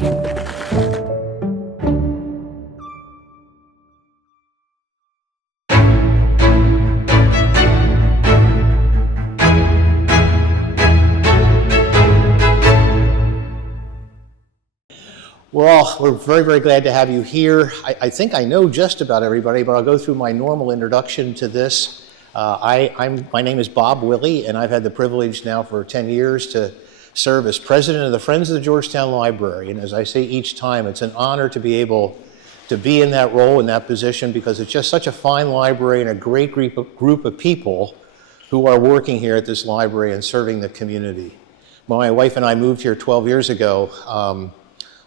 Well, we're very, very glad to have you here. I think I know just about everybody, but I'll go through my normal introduction to this. My name is Bob Willey, and I've had the privilege now for 10 years to serve as president of the Friends of the Georgetown Library. And as I say each time, it's an honor to be able to be in that role, in that position, because it's just such a fine library and a great group of people who are working here at this library and serving the community. My wife and I moved here 12 years ago.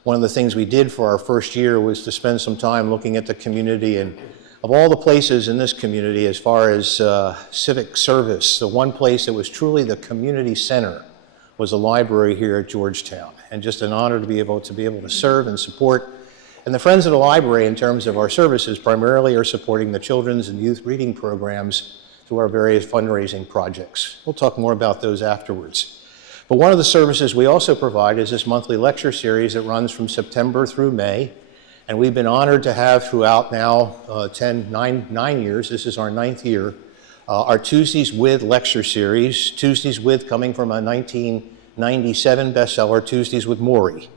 One of the things we did for our first year was to spend some time looking at the community, and of all the places in this community as far as civic service, the one place that was truly the community center was the library here at Georgetown. And just an honor to be able to serve and support. And the Friends of the Library, in terms of our services, primarily are supporting the children's and youth reading programs through our various fundraising projects. We'll talk more about those afterwards. But one of the services we also provide is this monthly lecture series that runs from September through May. And we've been honored to have throughout now 9 years, this is our 9th year, our Tuesdays With lecture series, Tuesdays With coming from a 1997 bestseller, Tuesdays with Horry.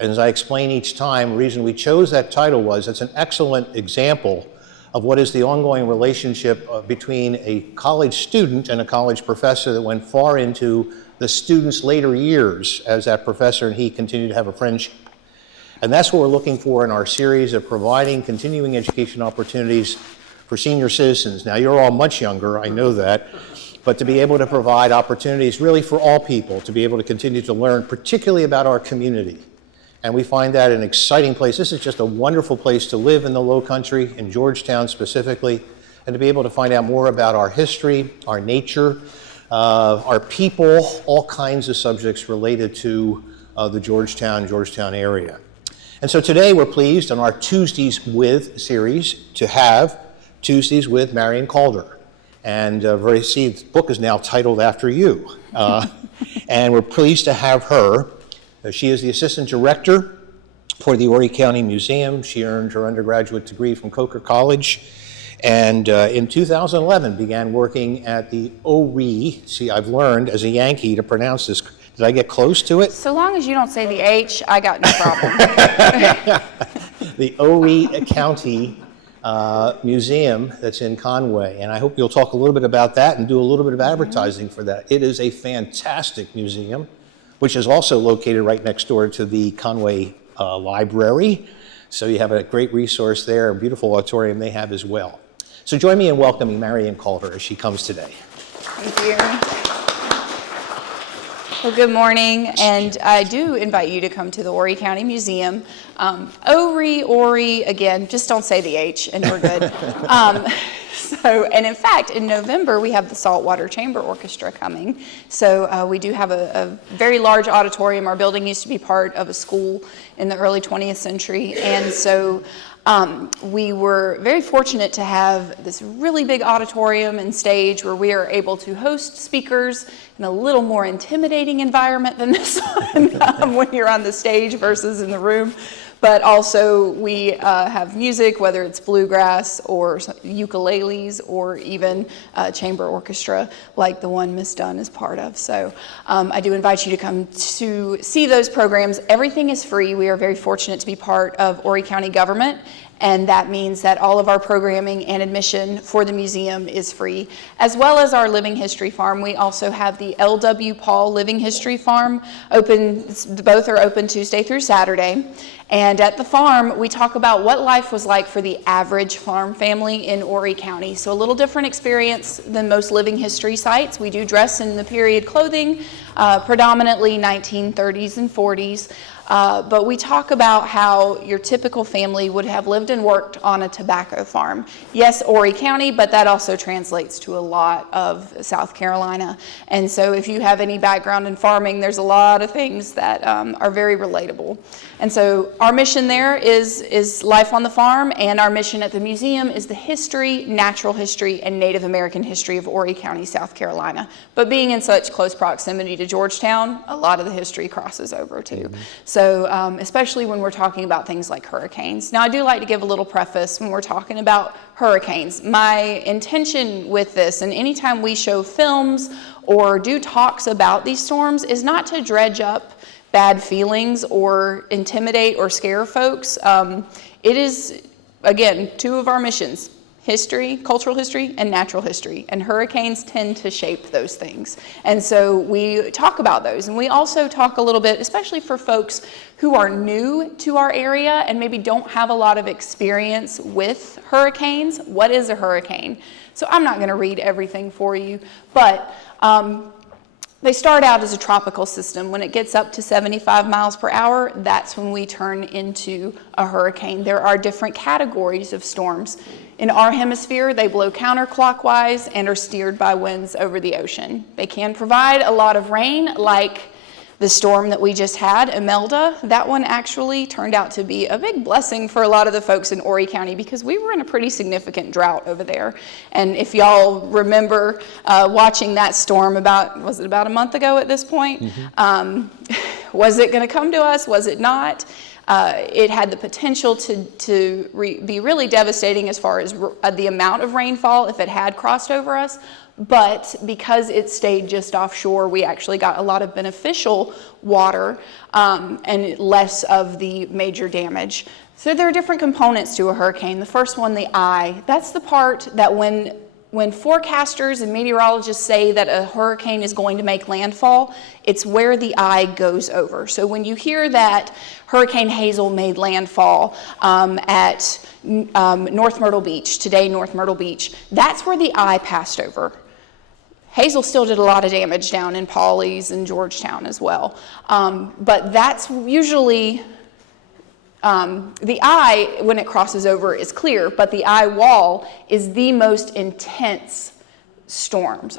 And as I explain each time, the reason we chose that title was it's an excellent example of what is the ongoing relationship between a college student and a college professor that went far into the student's later years as that professor and he continued to have a friendship. And that's what we're looking for in our series of providing continuing education opportunities for senior citizens. Now, you're all much younger, I know that, but to be able to provide opportunities really for all people to be able to continue to learn, particularly about our community. And we find that an exciting place. This is just a wonderful place to live in the Low Country, in Georgetown specifically, and to be able to find out more about our history, our nature, our people, all kinds of subjects related to the Georgetown area. And so today we're pleased on our Tuesdays With series to have Tuesdays with Marian Calder. And the book is now titled after you. And we're pleased to have her. She is the assistant director for the Horry County Museum. She earned her undergraduate degree from Coker College. And in 2011 began working at the Horry. See, I've learned as a Yankee to pronounce this. Did I get close to it? So long as you don't say the H, I got no problem. The Horry County Museum that's in Conway. And I hope you'll talk a little bit about that and do a little bit of advertising for that. It is a fantastic museum, which is also located right next door to the Conway Library. So you have a great resource there, a beautiful auditorium they have as well. So join me in welcoming Marian Calder as she comes today. Thank you. Well, good morning, and I do invite you to come to the Horry County Museum. Horry, again, just don't say the H and we're good. And in fact, in November, we have the Saltwater Chamber Orchestra coming. So we do have a very large auditorium. Our building used to be part of a school in the early 20th century. And so we were very fortunate to have this really big auditorium and stage where we are able to host speakers in a little more intimidating environment than this one when you're on the stage versus in the room. But also we have music, whether it's bluegrass or ukuleles or even chamber orchestra like the one Miss Dunn is part of. So I do invite you to come to see those programs. Everything is free. We are very fortunate to be part of Horry County government. And that means that all of our programming and admission for the museum is free, as well as our Living History Farm. We also have the L.W. Paul Living History Farm open. Both are open Tuesday through Saturday. And at the farm, we talk about what life was like for the average farm family in Horry County. So a little different experience than most living history sites. We do dress in the period clothing, predominantly 1930s and 40s. But we talk about how your typical family would have lived lived and worked on a tobacco farm. Yes, Horry County, but that also translates to a lot of South Carolina. And so if you have any background in farming, there's a lot of things that are very relatable. And so our mission there is life on the farm, and our mission at the museum is the history, natural history, and Native American history of Horry County, South Carolina. But being in such close proximity to Georgetown, a lot of the history crosses over too. So especially when we're talking about things like hurricanes. Now I do like to give a little preface when we're talking about hurricanes. My intention with this, and anytime we show films or do talks about these storms, is not to dredge up bad feelings or intimidate or scare folks. It is, again, two of our missions: history, cultural history, and natural history. And hurricanes tend to shape those things. And so we talk about those. And we also talk a little bit, especially for folks who are new to our area and maybe don't have a lot of experience with hurricanes. What is a hurricane? So I'm not going to read everything for you, but they start out as a tropical system. When it gets up to 75 miles per hour, that's when we turn into a hurricane. There are different categories of storms. In our hemisphere, they blow counterclockwise and are steered by winds over the ocean. They can provide a lot of rain, like the storm that we just had, Imelda. That one actually turned out to be a big blessing for a lot of the folks in Horry County, because we were in a pretty significant drought over there. And if y'all remember watching that storm was it about a month ago at this point? Mm-hmm. Was it going to come to us? Was it not? It had the potential to be really devastating as far as the amount of rainfall if it had crossed over us. But because it stayed just offshore, we actually got a lot of beneficial water and less of the major damage. So there are different components to a hurricane. The first one, the eye, that's the part that when forecasters and meteorologists say that a hurricane is going to make landfall, it's where the eye goes over. So when you hear that Hurricane Hazel made landfall at North Myrtle Beach, today North Myrtle Beach, that's where the eye passed over. Hazel still did a lot of damage down in Pawleys and Georgetown as well. But that's usually, the eye, when it crosses over, is clear, but the eye wall is the most intense storms,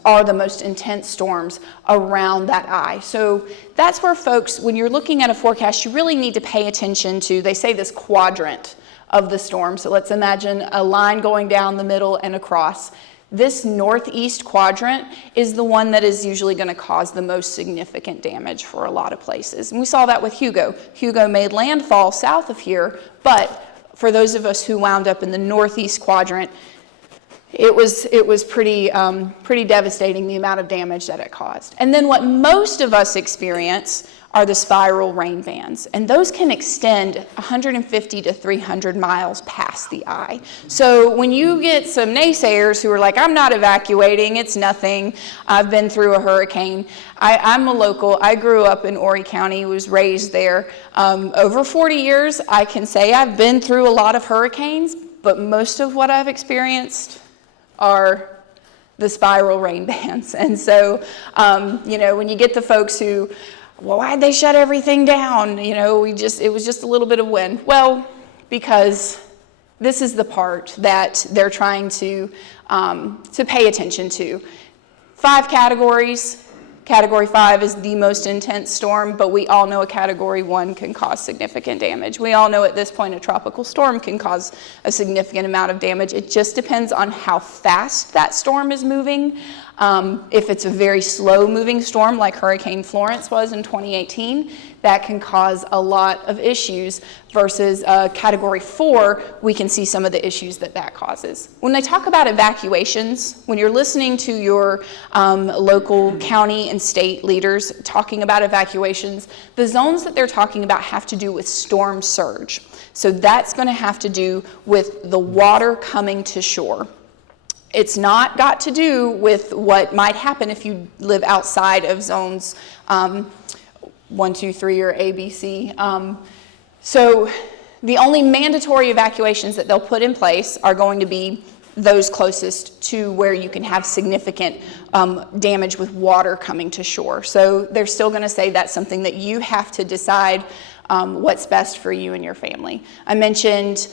around that eye. So that's where folks, when you're looking at a forecast, you really need to pay attention to, they say, this quadrant of the storm. So let's imagine a line going down the middle and across. This northeast quadrant is the one that is usually going to cause the most significant damage for a lot of places. And we saw that with Hugo. Hugo made landfall south of here, but for those of us who wound up in the northeast quadrant, it was pretty devastating, the amount of damage that it caused. And then what most of us experience are the spiral rain bands, and those can extend 150 to 300 miles past the eye. So when you get some naysayers who are like, I'm not evacuating, it's nothing, I've been through a hurricane. I'm a local, I grew up in Horry County, was raised there. Over 40 years, I can say I've been through a lot of hurricanes, but most of what I've experienced are the spiral rain bands. And so, when you get the folks who, well, why'd they shut everything down? It was just a little bit of wind. Well, because this is the part that they're trying to pay attention to. 5 categories. Category 5 is the most intense storm, but we all know a Category 1 can cause significant damage. We all know at this point a tropical storm can cause a significant amount of damage. It just depends on how fast that storm is moving. If it's a very slow moving storm like Hurricane Florence was in 2018, that can cause a lot of issues, versus Category 4, we can see some of the issues that causes. When they talk about evacuations, when you're listening to your local county and state leaders talking about evacuations, the zones that they're talking about have to do with storm surge. So that's going to have to do with the water coming to shore. It's not got to do with what might happen if you live outside of zones 1, 2, 3, or ABC. So the only mandatory evacuations that they'll put in place are going to be those closest to where you can have significant damage with water coming to shore. So they're still going to say that's something that you have to decide what's best for you and your family. I mentioned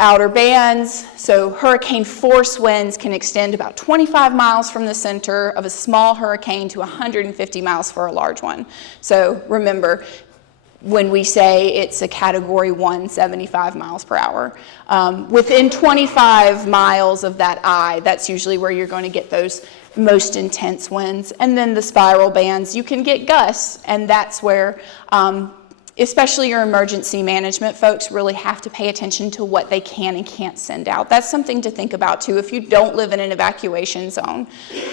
outer bands, so hurricane force winds can extend about 25 miles from the center of a small hurricane to 150 miles for a large one. So remember, when we say it's a category 1, 75 miles per hour. Within 25 miles of that eye, that's usually where you're going to get those most intense winds. And then the spiral bands, you can get gusts, and that's where especially your emergency management folks really have to pay attention to what they can and can't send out. That's something to think about too if you don't live in an evacuation zone,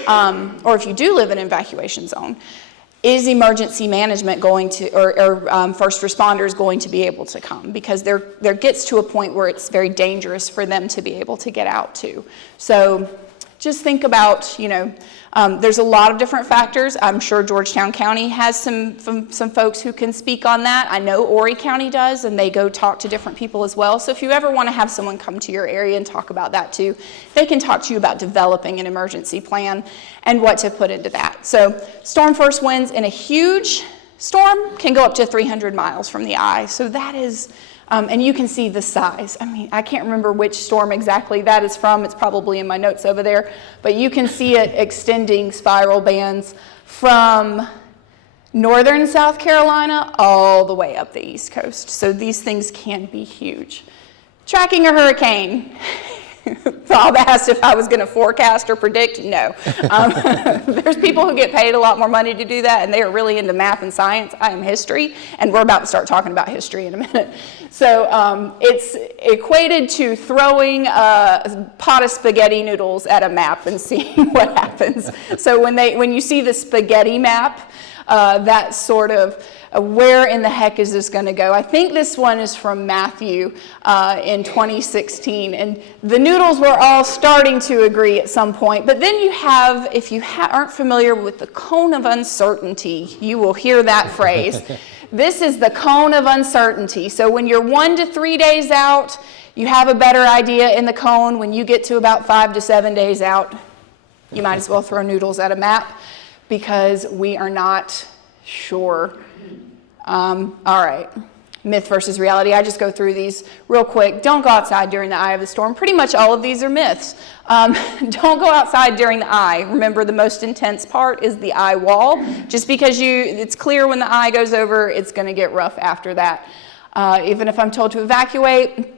or if you do live in an evacuation zone. Is emergency management going to, or first responders going to be able to come? Because there gets to a point where it's very dangerous for them to be able to get out too. So just think about, there's a lot of different factors. I'm sure Georgetown County has some folks who can speak on that. I know Horry County does, and they go talk to different people as well. So if you ever want to have someone come to your area and talk about that too, they can talk to you about developing an emergency plan and what to put into that. So storm force winds in a huge storm can go up to 300 miles from the eye. So that is... and you can see the size. I mean, I can't remember which storm exactly that is from. It's probably in my notes over there. But you can see it extending spiral bands from northern South Carolina all the way up the East Coast. So these things can be huge. Tracking a hurricane. Bob asked if I was going to forecast or predict. No. There's people who get paid a lot more money to do that, and they are really into math and science. I am history, and we're about to start talking about history in a minute. So it's equated to throwing a pot of spaghetti noodles at a map and seeing what happens. So when you see the spaghetti map, that's sort of where in the heck is this going to go? I think this one is from Matthew in 2016, and the noodles were all starting to agree at some point. But then you have, if you aren't familiar with the cone of uncertainty, you will hear that phrase. This is the cone of uncertainty. So when you're 1 to 3 days out, you have a better idea in the cone. When you get to about 5 to 7 days out, you might as well throw noodles at a map because we are not sure. All right, myth versus reality. I just go through these real quick. Don't go outside during the eye of the storm. Pretty much all of these are myths. Don't go outside during the eye. Remember, the most intense part is the eye wall. Just because it's clear when the eye goes over, it's going to get rough after that. Even if I'm told to evacuate,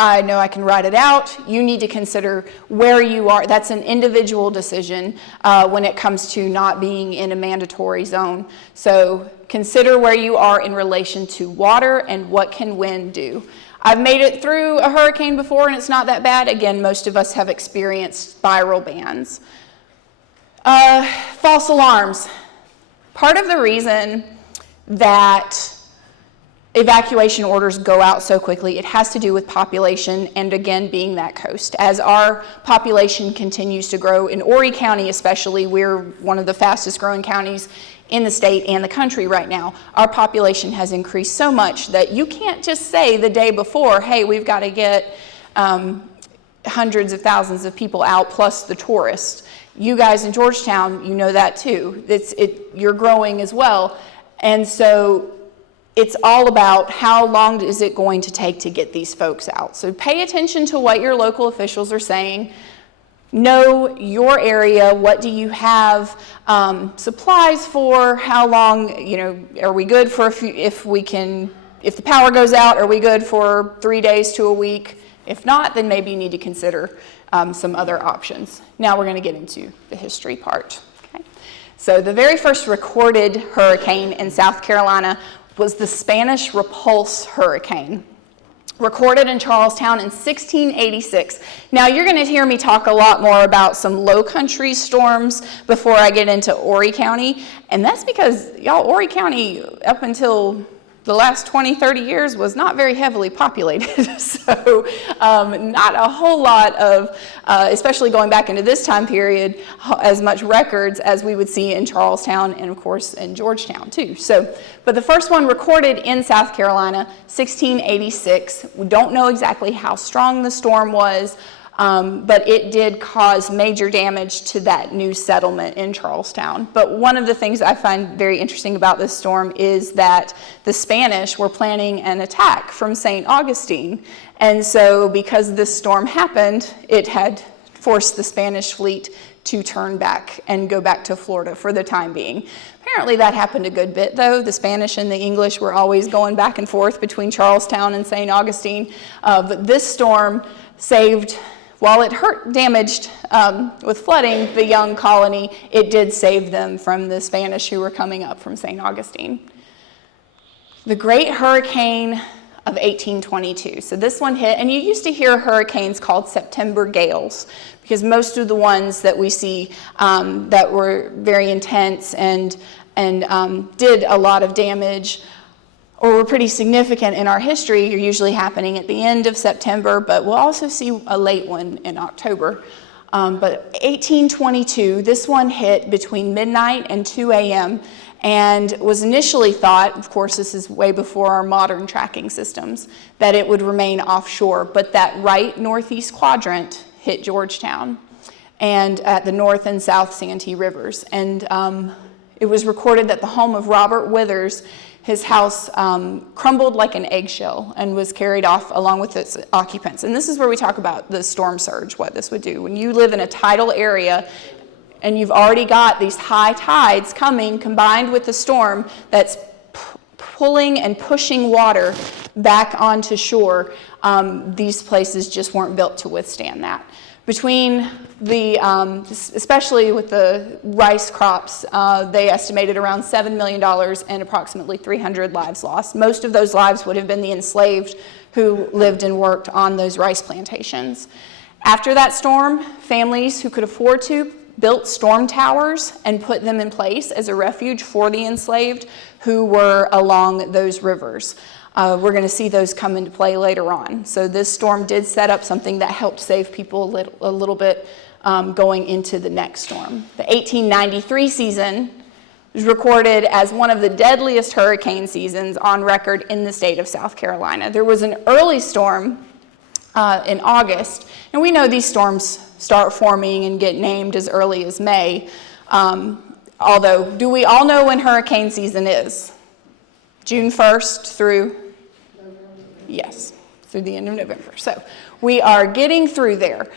I know I can write it out. You need to consider where you are. That's an individual decision when it comes to not being in a mandatory zone. So consider where you are in relation to water and what can wind do. I've made it through a hurricane before and it's not that bad. Again, most of us have experienced spiral bands. False alarms. Part of the reason that evacuation orders go out so quickly, it has to do with population and, again, being that coast. As our population continues to grow, in Horry County especially, we're one of the fastest growing counties in the state and the country right now. Our population has increased so much that you can't just say the day before, hey, we've got to get hundreds of thousands of people out plus the tourists. You guys in Georgetown, you know that too. You're growing as well. And so it's all about how long is it going to take to get these folks out. So pay attention to what your local officials are saying. Know your area. What do you have supplies for? How long, are we good for if the power goes out, are we good for 3 days to a week? If not, then maybe you need to consider some other options. Now we're going to get into the history part. Okay? So the very first recorded hurricane in South Carolina was the Spanish Repulse hurricane, recorded in Charlestown in 1686. Now, you're going to hear me talk a lot more about some low country storms before I get into Horry County, and that's because, Horry County, up until the last 20, 30 years, was not very heavily populated. So not a whole lot of, especially going back into this time period, as much records as we would see in Charlestown and, of course, in Georgetown, too. So, but the first one recorded in South Carolina, 1686. We don't know exactly how strong the storm was. but it did cause major damage to that new settlement in Charlestown. But one of the things I find very interesting about this storm is that the Spanish were planning an attack from St. Augustine. And so because this storm happened, it had forced the Spanish fleet to turn back and go back to Florida for the time being. Apparently that happened a good bit, though. The Spanish and the English were always going back and forth between Charlestown and St. Augustine. But this storm saved, while it damaged with flooding the young colony, it did save them from the Spanish who were coming up from St. Augustine. The Great Hurricane of 1822. So this one hit, and you used to hear hurricanes called September gales, because most of the ones that we see that were very intense and did a lot of damage or were pretty significant in our history are usually happening at the end of September, but we'll also see a late one in October. But 1822, this one hit between midnight and 2 a.m. and was initially thought, of course this is way before our modern tracking systems, that it would remain offshore, but that right northeast quadrant hit Georgetown and at the North and South Santee Rivers. And it was recorded that the home of Robert Withers, his house crumbled like an eggshell and was carried off along with its occupants. And this is where we talk about the storm surge, what this would do. When you live in a tidal area and you've already got these high tides coming combined with the storm that's pulling and pushing water back onto shore, these places just weren't built to withstand that. Between the, especially with the rice crops, they estimated around $7 million and approximately 300 lives lost. Most of those lives would have been the enslaved who lived and worked on those rice plantations. After that storm, families who could afford to built storm towers and put them in place as a refuge for the enslaved who were along those rivers. We're going to see those come into play later on. So this storm did set up something that helped save people a little bit going into the next storm. The 1893 season was recorded as one of the deadliest hurricane seasons on record in the state of South Carolina. There was an early storm in August, and we know these storms start forming and get named as early as May. Although, do we all know when hurricane season is? June 1st through? Yes, through the end of November. So we are getting through there.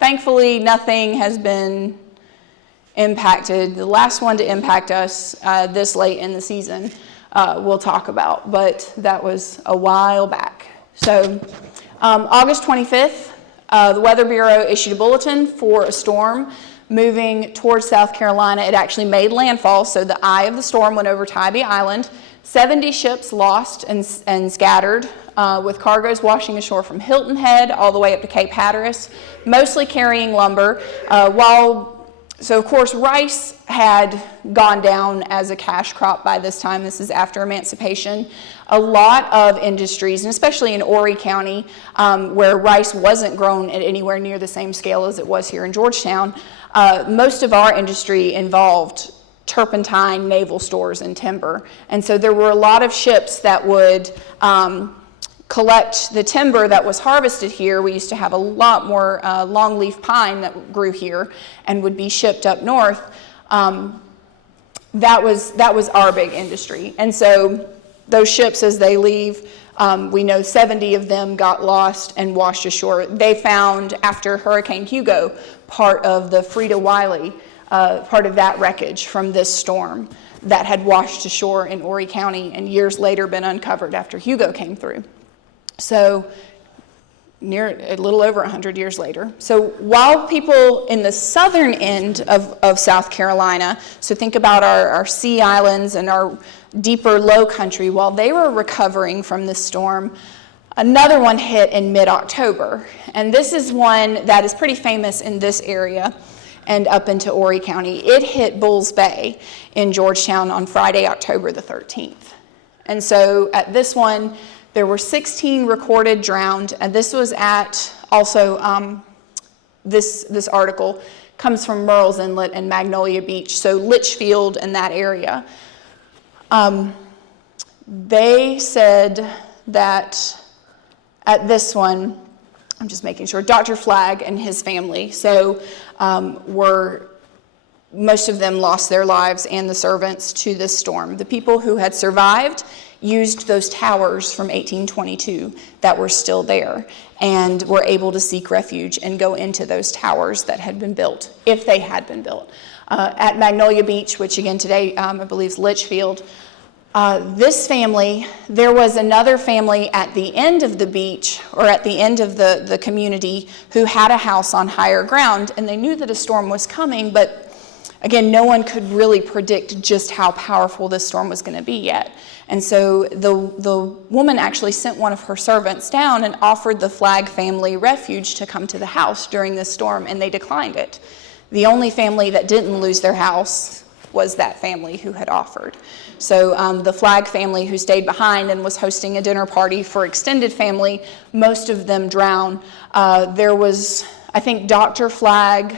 Thankfully, nothing has been impacted. The last one to impact us this late in the season we'll talk about, but that was a while back. So August 25th, the Weather Bureau issued a bulletin for a storm moving towards South Carolina. It actually made landfall, so the eye of the storm went over Tybee Island. 70 ships lost and scattered, with cargoes washing ashore from Hilton Head all the way up to Cape Hatteras, mostly carrying lumber. So of course, rice had gone down as a cash crop by this time. This is after emancipation. A lot of industries, and especially in Horry County, where rice wasn't grown at anywhere near the same scale as it was here in Georgetown, most of our industry involved turpentine, naval stores, and timber. And so there were a lot of ships that would collect the timber that was harvested here. We used to have a lot more longleaf pine that grew here and would be shipped up north. That was our big industry. And so those ships, as they leave, we know 70 of them got lost and washed ashore. They found, after Hurricane Hugo, part of the Frida Wiley, part of that wreckage from this storm that had washed ashore in Horry County and years later been uncovered after Hugo came through. So a little over 100 years later. So while people in the southern end of South Carolina, so think about our sea islands and our deeper low country, while they were recovering from this storm, another one hit in mid-October. And this is one that is pretty famous in this area and up into Horry County. It hit Bulls Bay in Georgetown on Friday, October the 13th. And so at this one, there were 16 recorded drowned, and this was at also, this article comes from Murrells Inlet and Magnolia Beach, so Litchfield and that area. They said that at this one, I'm just making sure, Dr. Flagg and his family. So most of them lost their lives and the servants to this storm. The people who had survived used those towers from 1822 that were still there and were able to seek refuge and go into those towers that had been built, if they had been built. At Magnolia Beach, which again today I believe is Litchfield, this family, there was another family at the end of the beach, or at the end of the community, who had a house on higher ground, and they knew that a storm was coming, but again, no one could really predict just how powerful this storm was going to be yet. And so the woman actually sent one of her servants down and offered the Flagg family refuge to come to the house during this storm, and they declined it. The only family that didn't lose their house was that family who had offered. So the Flagg family who stayed behind and was hosting a dinner party for extended family, most of them drowned. There was, I think, Dr. Flagg,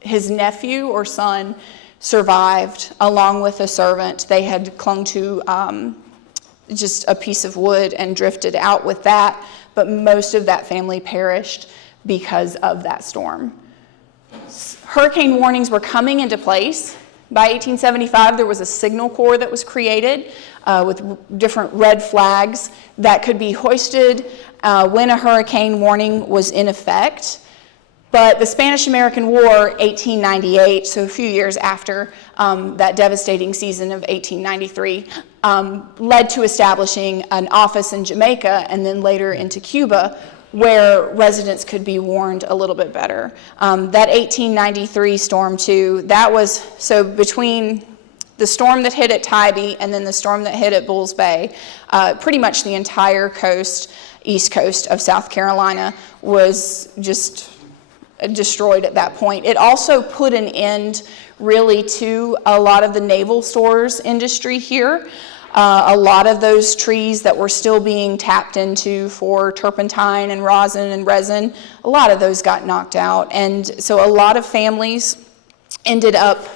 his nephew or son survived along with a servant. They had clung to just a piece of wood and drifted out with that, but most of that family perished because of that storm. Hurricane warnings were coming into place. By 1875, there was a signal corps that was created with different red flags that could be hoisted when a hurricane warning was in effect. But the Spanish-American War, 1898, so a few years after that devastating season of 1893, led to establishing an office in Jamaica and then later into Cuba, where residents could be warned a little bit better. That 1893 storm too, that was, so between the storm that hit at Tybee and then the storm that hit at Bulls Bay, pretty much the entire coast, east coast of South Carolina was just destroyed at that point. It also put an end really to a lot of the naval stores industry here. A lot of those trees that were still being tapped into for turpentine and rosin and resin, a lot of those got knocked out. And so a lot of families ended up,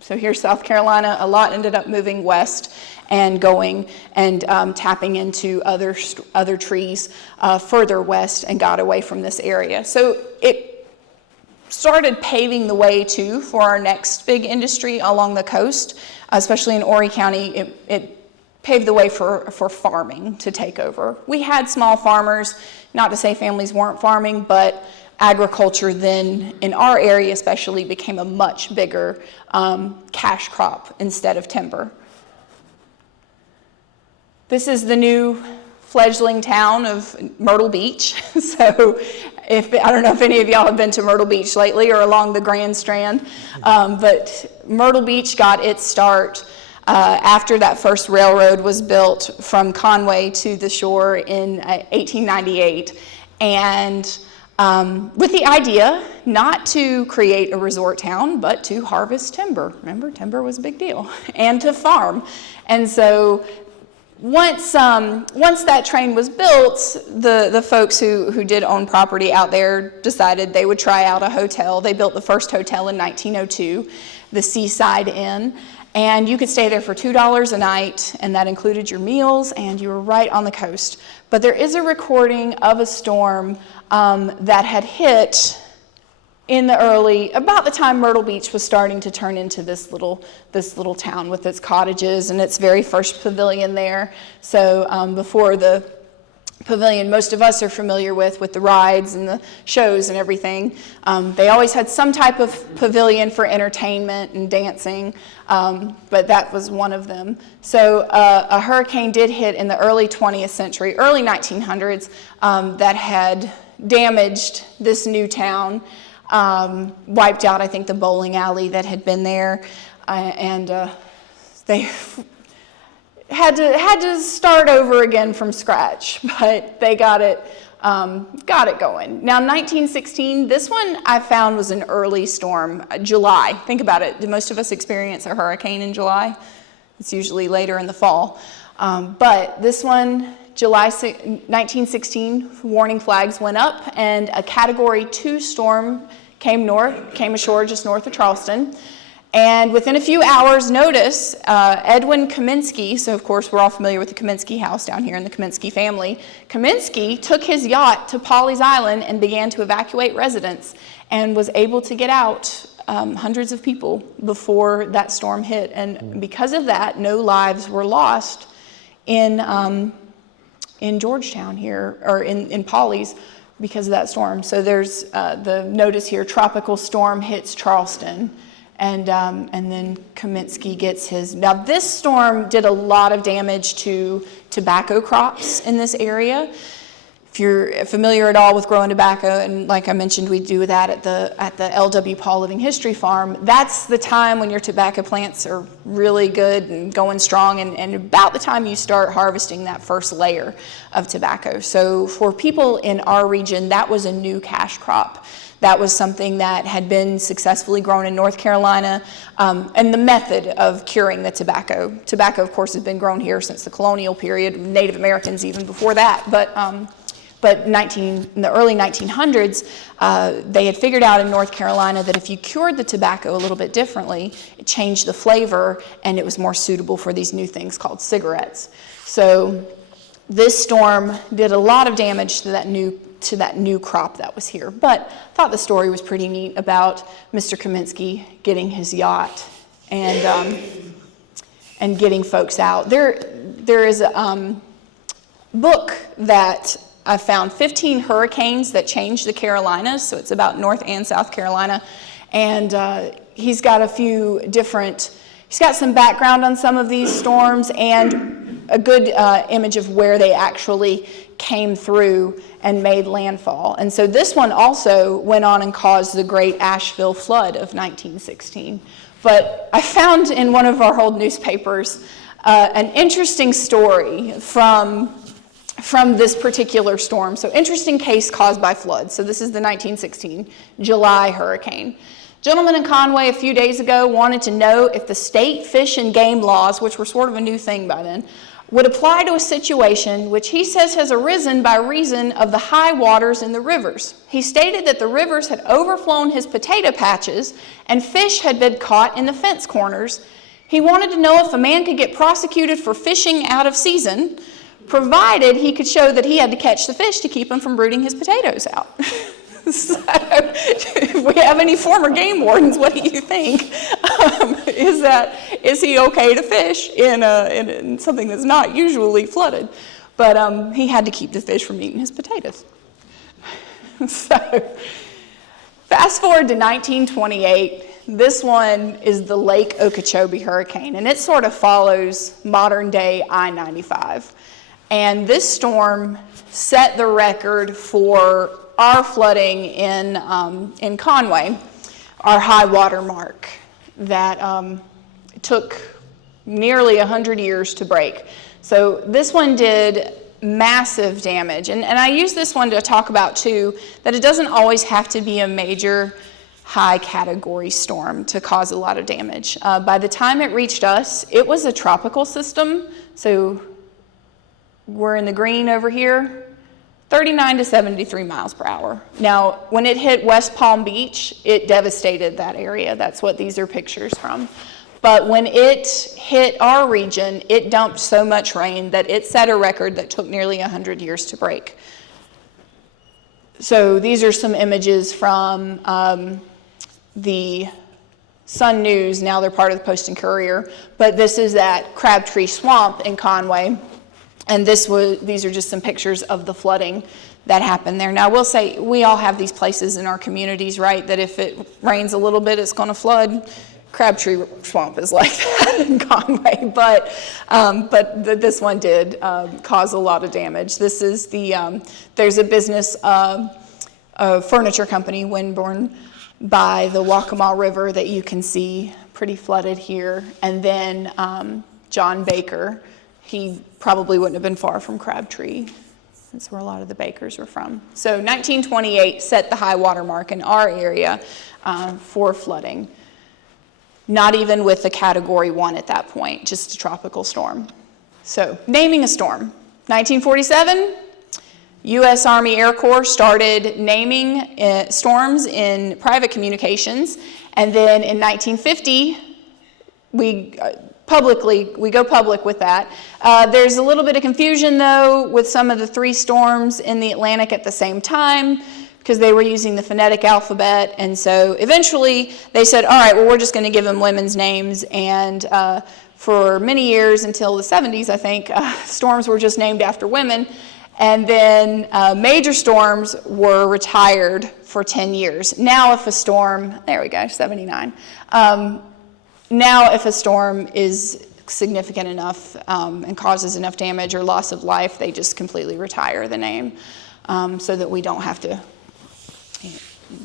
so here's South Carolina, a lot ended up moving west and going and tapping into other trees further west and got away from this area. So it started paving the way too for our next big industry along the coast, especially in Horry County. It paved the way for farming to take over. We had small farmers, not to say families weren't farming, but agriculture then in our area especially became a much bigger cash crop instead of timber. This is the new fledgling town of Myrtle Beach. So I don't know if any of y'all have been to Myrtle Beach lately or along the Grand Strand, but Myrtle Beach got its start after that first railroad was built from Conway to the shore in 1898, and with the idea not to create a resort town, but to harvest timber. Remember, timber was a big deal, and to farm. And so once that train was built, the folks who did own property out there decided they would try out a hotel. They built the first hotel in 1902, the Seaside Inn, and you could stay there for $2 a night, and that included your meals, and you were right on the coast. But there is a recording of a storm that had hit in the about the time Myrtle Beach was starting to turn into this little town with its cottages and its very first pavilion there. So before the pavilion most of us are familiar with the rides and the shows and everything, they always had some type of pavilion for entertainment and dancing, but that was one of them. So a hurricane did hit in the early 20th century, early 1900s, that had damaged this new town. Wiped out, I think, the bowling alley that had been there, and they had to start over again from scratch, but they got it going. Now, 1916, this one I found was an early storm, July. Think about it. Do most of us experience a hurricane in July? It's usually later in the fall, but this one, July 1916, warning flags went up, and a Category 2 storm came ashore just north of Charleston, And within a few hours' notice, Edwin Kaminsky, so of course we're all familiar with the Kaminsky house down here in the Kaminsky family, Kaminsky took his yacht to Pawleys Island and began to evacuate residents and was able to get out hundreds of people before that storm hit. And because of that, no lives were lost in Georgetown here, or in Pawleys, because of that storm. So there's the notice here, tropical storm hits Charleston. And then Kaminsky gets his. Now, this storm did a lot of damage to tobacco crops in this area. If you're familiar at all with growing tobacco, and like I mentioned, we do that at the L.W. Paul Living History Farm, that's the time when your tobacco plants are really good and going strong, and about the time you start harvesting that first layer of tobacco. So for people in our region, that was a new cash crop. That was something that had been successfully grown in North Carolina, and the method of curing the tobacco. Tobacco, of course, has been grown here since the colonial period, Native Americans even before that, but in the early 1900s, they had figured out in North Carolina that if you cured the tobacco a little bit differently, it changed the flavor, and it was more suitable for these new things called cigarettes. So this storm did a lot of damage to that new crop that was here. But I thought the story was pretty neat about Mr. Kaminsky getting his yacht and getting folks out. There is a book that I found, 15 hurricanes that changed the Carolinas, so it's about North and South Carolina, and he's got some background on some of these storms and a good image of where they actually came through and made landfall. And so this one also went on and caused the Great Asheville Flood of 1916. But I found in one of our old newspapers an interesting story from this particular storm. So interesting case caused by flood. So this is the 1916 July hurricane. Gentleman in Conway a few days ago wanted to know if the state fish and game laws, which were sort of a new thing by then, would apply to a situation which he says has arisen by reason of the high waters in the rivers. He stated that the rivers had overflown his potato patches and fish had been caught in the fence corners. He wanted to know if a man could get prosecuted for fishing out of season, provided he could show that he had to catch the fish to keep him from rooting his potatoes out. So, if we have any former game wardens, what do you think? Is he okay to fish in something that's not usually flooded? But he had to keep the fish from eating his potatoes. So, fast forward to 1928. This one is the Lake Okeechobee hurricane, and it sort of follows modern-day I-95. And this storm set the record for our flooding in Conway, our high water mark that took nearly 100 years to break. So this one did massive damage. And I use this one to talk about, too, that it doesn't always have to be a major high category storm to cause a lot of damage. By the time it reached us, it was a tropical system. So we're in the green over here. 39 to 73 miles per hour. Now, when it hit West Palm Beach, it devastated that area. That's what these are pictures from. But when it hit our region, it dumped so much rain that it set a record that took nearly 100 years to break. So these are some images from the Sun News. Now they're part of the Post and Courier. But this is at Crabtree Swamp in Conway. And these are just some pictures of the flooding that happened there. Now, I will say, we all have these places in our communities, right, that if it rains a little bit, it's going to flood. Crabtree Swamp is like that in Conway, but this one did cause a lot of damage. This is there's a business, a furniture company, Winborn, by the Waccamaw River that you can see pretty flooded here. And then John Baker, he probably wouldn't have been far from Crabtree. That's where a lot of the bakers were from. So 1928 set the high water mark in our area for flooding. Not even with a Category 1 at that point, just a tropical storm. So, naming a storm. 1947, U.S. Army Air Corps started naming storms in private communications. And then in 1950, we go public with that. There's a little bit of confusion, though, with some of the 3 storms in the Atlantic at the same time, because they were using the phonetic alphabet. And so eventually they said, all right, well, we're just going to give them women's names. And for many years, until the 70s, I think, storms were just named after women. And then major storms were retired for 10 years. Now if a storm, there we go, 79. Now if a storm is significant enough and causes enough damage or loss of life, they just completely retire the name so that we don't have to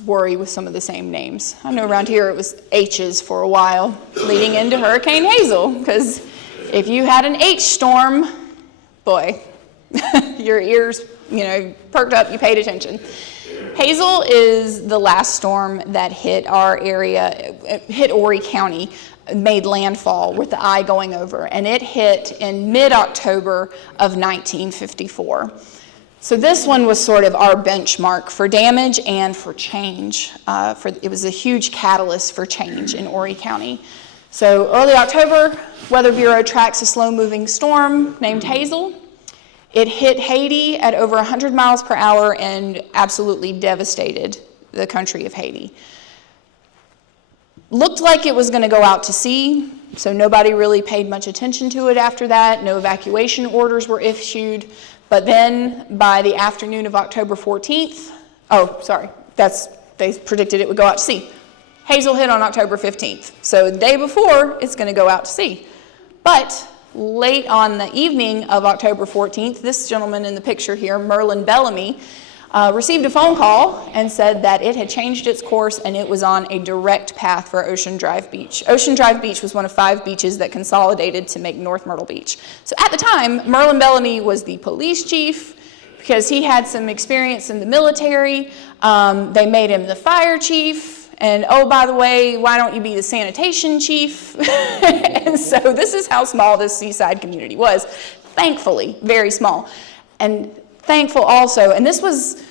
worry with some of the same names. I know around here it was H's for a while leading into Hurricane Hazel, because if you had an H storm, boy, your ears, perked up, you paid attention. Hazel is the last storm that hit our area, hit Horry County, made landfall with the eye going over, and it hit in mid-October of 1954. So this one was sort of our benchmark for damage and for change. It was a huge catalyst for change in Horry County. So early October, Weather Bureau tracks a slow-moving storm named Hazel. It hit Haiti at over 100 miles per hour and absolutely devastated the country of Haiti. Looked like it was going to go out to sea, so nobody really paid much attention to it after that. No evacuation orders were issued. But then by the afternoon of October 14th, they predicted it would go out to sea. Hazel hit on October 15th. So the day before, it's going to go out to sea. But late on the evening of October 14th, this gentleman in the picture here, Marian Calder, received a phone call and said that it had changed its course and it was on a direct path for Ocean Drive Beach. Ocean Drive Beach was one of 5 beaches that consolidated to make North Myrtle Beach. So at the time, Marian Calder was the police chief because he had some experience in the military. They made him the fire chief. And oh, by the way, why don't you be the sanitation chief? And so this is how small this seaside community was. Thankfully, very small. And thankful also, and this was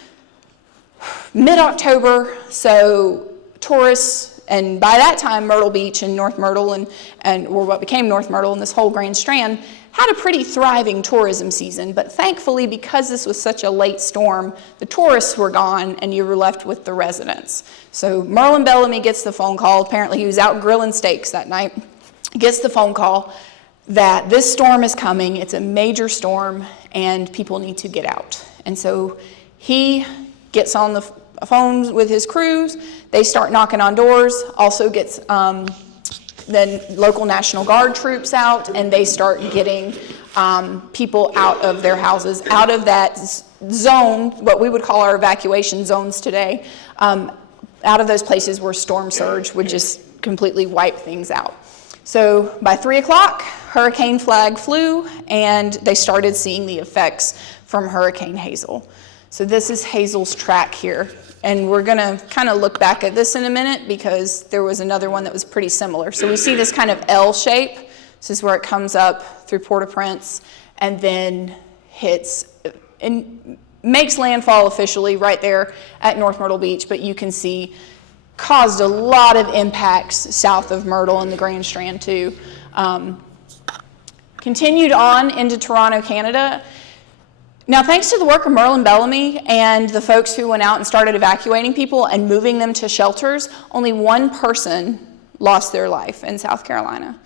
mid-October, so tourists, and by that time Myrtle Beach and North Myrtle or what became North Myrtle and this whole Grand Strand had a pretty thriving tourism season. But thankfully, because this was such a late storm, the tourists were gone and you were left with the residents. So Marian Calder gets the phone call. Apparently he was out grilling steaks that night. Gets the phone call that this storm is coming. It's a major storm and people need to get out. And so he gets on the phones with his crews. They start knocking on doors. Also gets then local National Guard troops out, and they start getting people out of their houses, out of that zone, what we would call our evacuation zones today, out of those places where storm surge would just completely wipe things out. So by 3 o'clock, hurricane flag flew, and they started seeing the effects from Hurricane Hazel. So this is Hazel's track here. And we're going to kind of look back at this in a minute because there was another one that was pretty similar. So we see this kind of L shape. This is where it comes up through Port-au-Prince and then hits and makes landfall officially right there at North Myrtle Beach. But you can see caused a lot of impacts south of Myrtle and the Grand Strand too. Continued on into Toronto, Canada. Now, thanks to the work of Marian Calder and the folks who went out and started evacuating people and moving them to shelters, only one person lost their life in South Carolina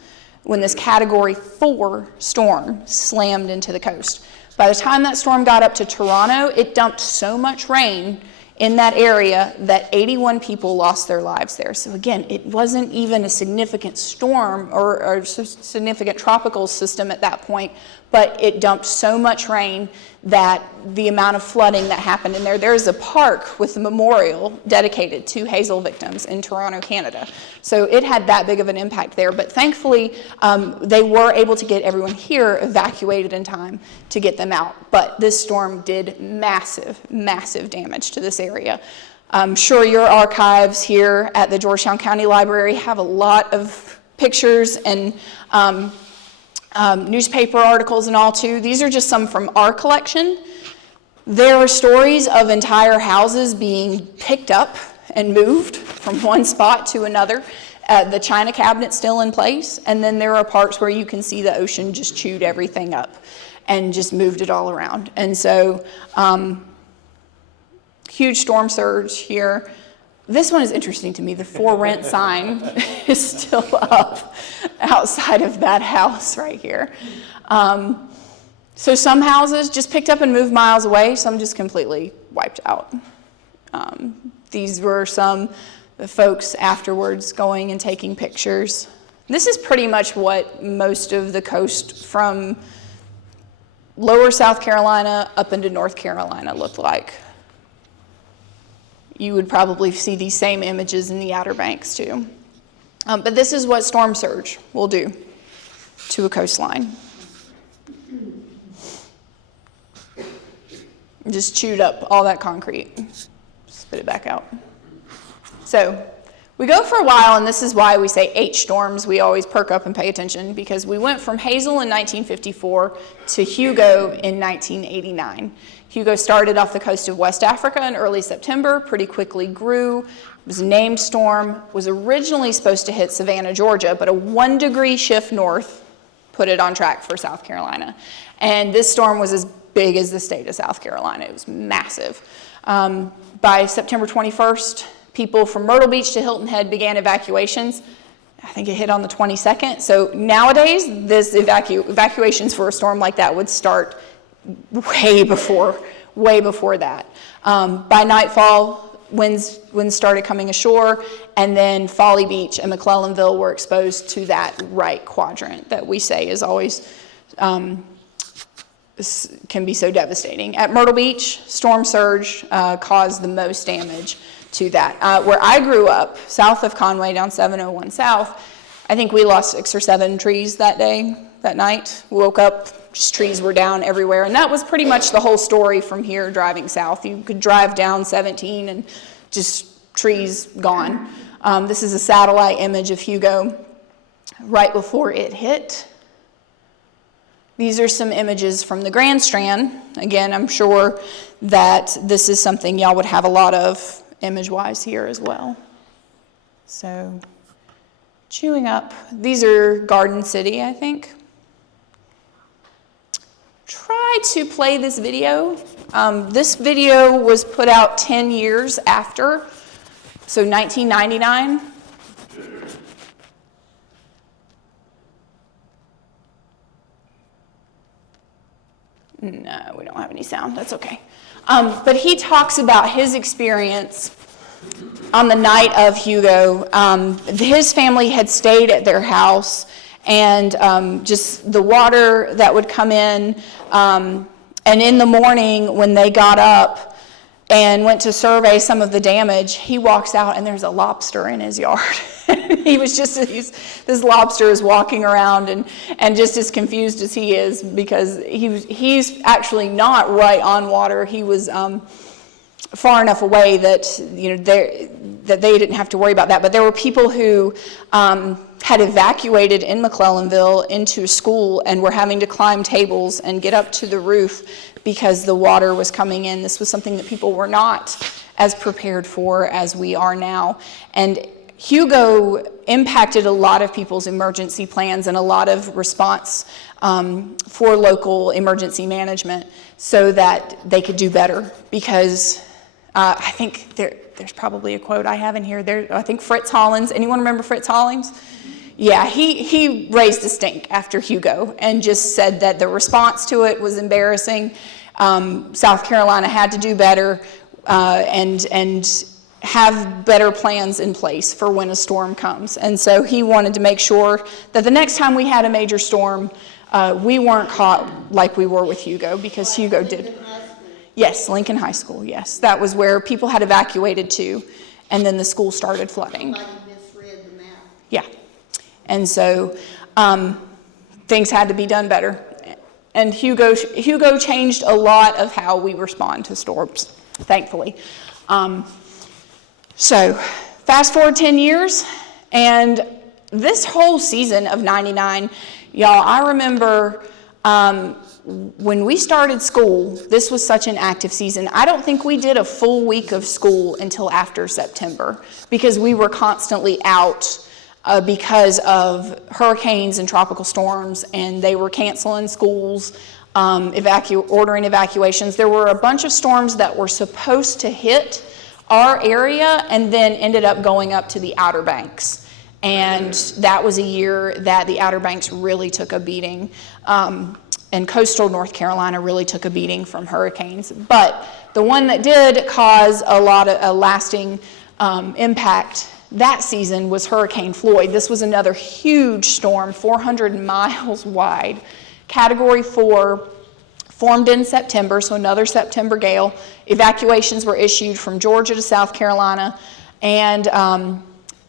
when this Category 4 storm slammed into the coast. By the time that storm got up to Toronto, it dumped so much rain in that area that 81 people lost their lives there. So again, it wasn't even a significant storm or significant tropical system at that point, but it dumped so much rain that the amount of flooding that happened in there. There's a park with a memorial dedicated to Hazel victims in Toronto, Canada. So it had that big of an impact there. But thankfully, they were able to get everyone here evacuated in time to get them out. But this storm did massive, massive damage to this area. I'm sure your archives here at the Georgetown County Library have a lot of pictures and newspaper articles and all too. These are just some from our collection. There are stories of entire houses being picked up and moved from one spot to another. The china cabinet's still in place, and then there are parts where you can see the ocean just chewed everything up and just moved it all around. And so, huge storm surge here. This one is interesting to me. The for rent sign is still up outside of that house right here. So some houses just picked up and moved miles away, some just completely wiped out. These were some the folks afterwards going and taking pictures. This is pretty much what most of the coast from lower South Carolina up into North Carolina looked like. You would probably see these same images in the Outer Banks too. But this is what storm surge will do to a coastline. Just chewed up all that concrete, spit it back out. So we go for a while, and this is why we say H storms. We always perk up and pay attention, because we went from Hazel in 1954 to Hugo in 1989. Hugo started off the coast of West Africa in early September, pretty quickly grew, was a named storm, was originally supposed to hit Savannah, Georgia, but a 1 degree shift north put it on track for South Carolina. And this storm was as big as the state of South Carolina. It was massive. By September 21st, people from Myrtle Beach to Hilton Head began evacuations. I think it hit on the 22nd. So nowadays, this evacuations for a storm like that would start way before that. By nightfall, winds started coming ashore, and then Folly Beach and McClellanville were exposed to that right quadrant that we say is always can be so devastating. At Myrtle Beach, storm surge caused the most damage to that. Where I grew up, south of Conway, down 701 South, I think we lost 6 or 7 trees that night. We woke up, just trees were down everywhere, and that was pretty much the whole story from here driving south. You could drive down 17 and just trees gone. This is a satellite image of Hugo right before it hit. These are some images from the Grand Strand. Again, I'm sure that this is something y'all would have a lot of image-wise here as well. So, chewing up. These are Garden City, I think. Try to play this video. This video was put out 10 years after, so 1999. No, we don't have any sound. That's okay. But he talks about his experience on the night of Hugo. His family had stayed at their house, and just the water that would come in. And in the morning, when they got up and went to survey some of the damage, he walks out and there's a lobster in his yard. He was just, this lobster is walking around and just as confused as he is, because he's actually not right on water. He was far enough away that that they didn't have to worry about that. But there were people who had evacuated in McClellanville into school and were having to climb tables and get up to the roof because the water was coming in. This was something that people were not as prepared for as we are now. And Hugo impacted a lot of people's emergency plans and a lot of response for local emergency management so that they could do better. Because I think there's probably a quote I have in here. I think Fritz Hollins. Anyone remember Fritz Hollins? Yeah, he raised a stink after Hugo and just said that the response to it was embarrassing. South Carolina had to do better and have better plans in place for when a storm comes. And so he wanted to make sure that the next time we had a major storm, we weren't caught like we were with Hugo, because Hugo did. Yes, Lincoln High School, yes. That was where people had evacuated to, and then the school started flooding. Misread the map. Yeah. And so things had to be done better. And Hugo changed a lot of how we respond to storms, thankfully. So fast forward 10 years, and this whole season of 99, y'all, I remember when we started school, this was such an active season. I don't think we did a full week of school until after September, because we were constantly out because of hurricanes and tropical storms, and they were canceling schools, ordering evacuations. There were a bunch of storms that were supposed to hit our area and then ended up going up to the Outer Banks. And that was a year that the Outer Banks really took a beating. And coastal North Carolina really took a beating from hurricanes. But the one that did cause a lasting impact that season was Hurricane Floyd. This was another huge storm, 400 miles wide, Category 4, formed in September, so another September gale. Evacuations were issued from Georgia to South Carolina, and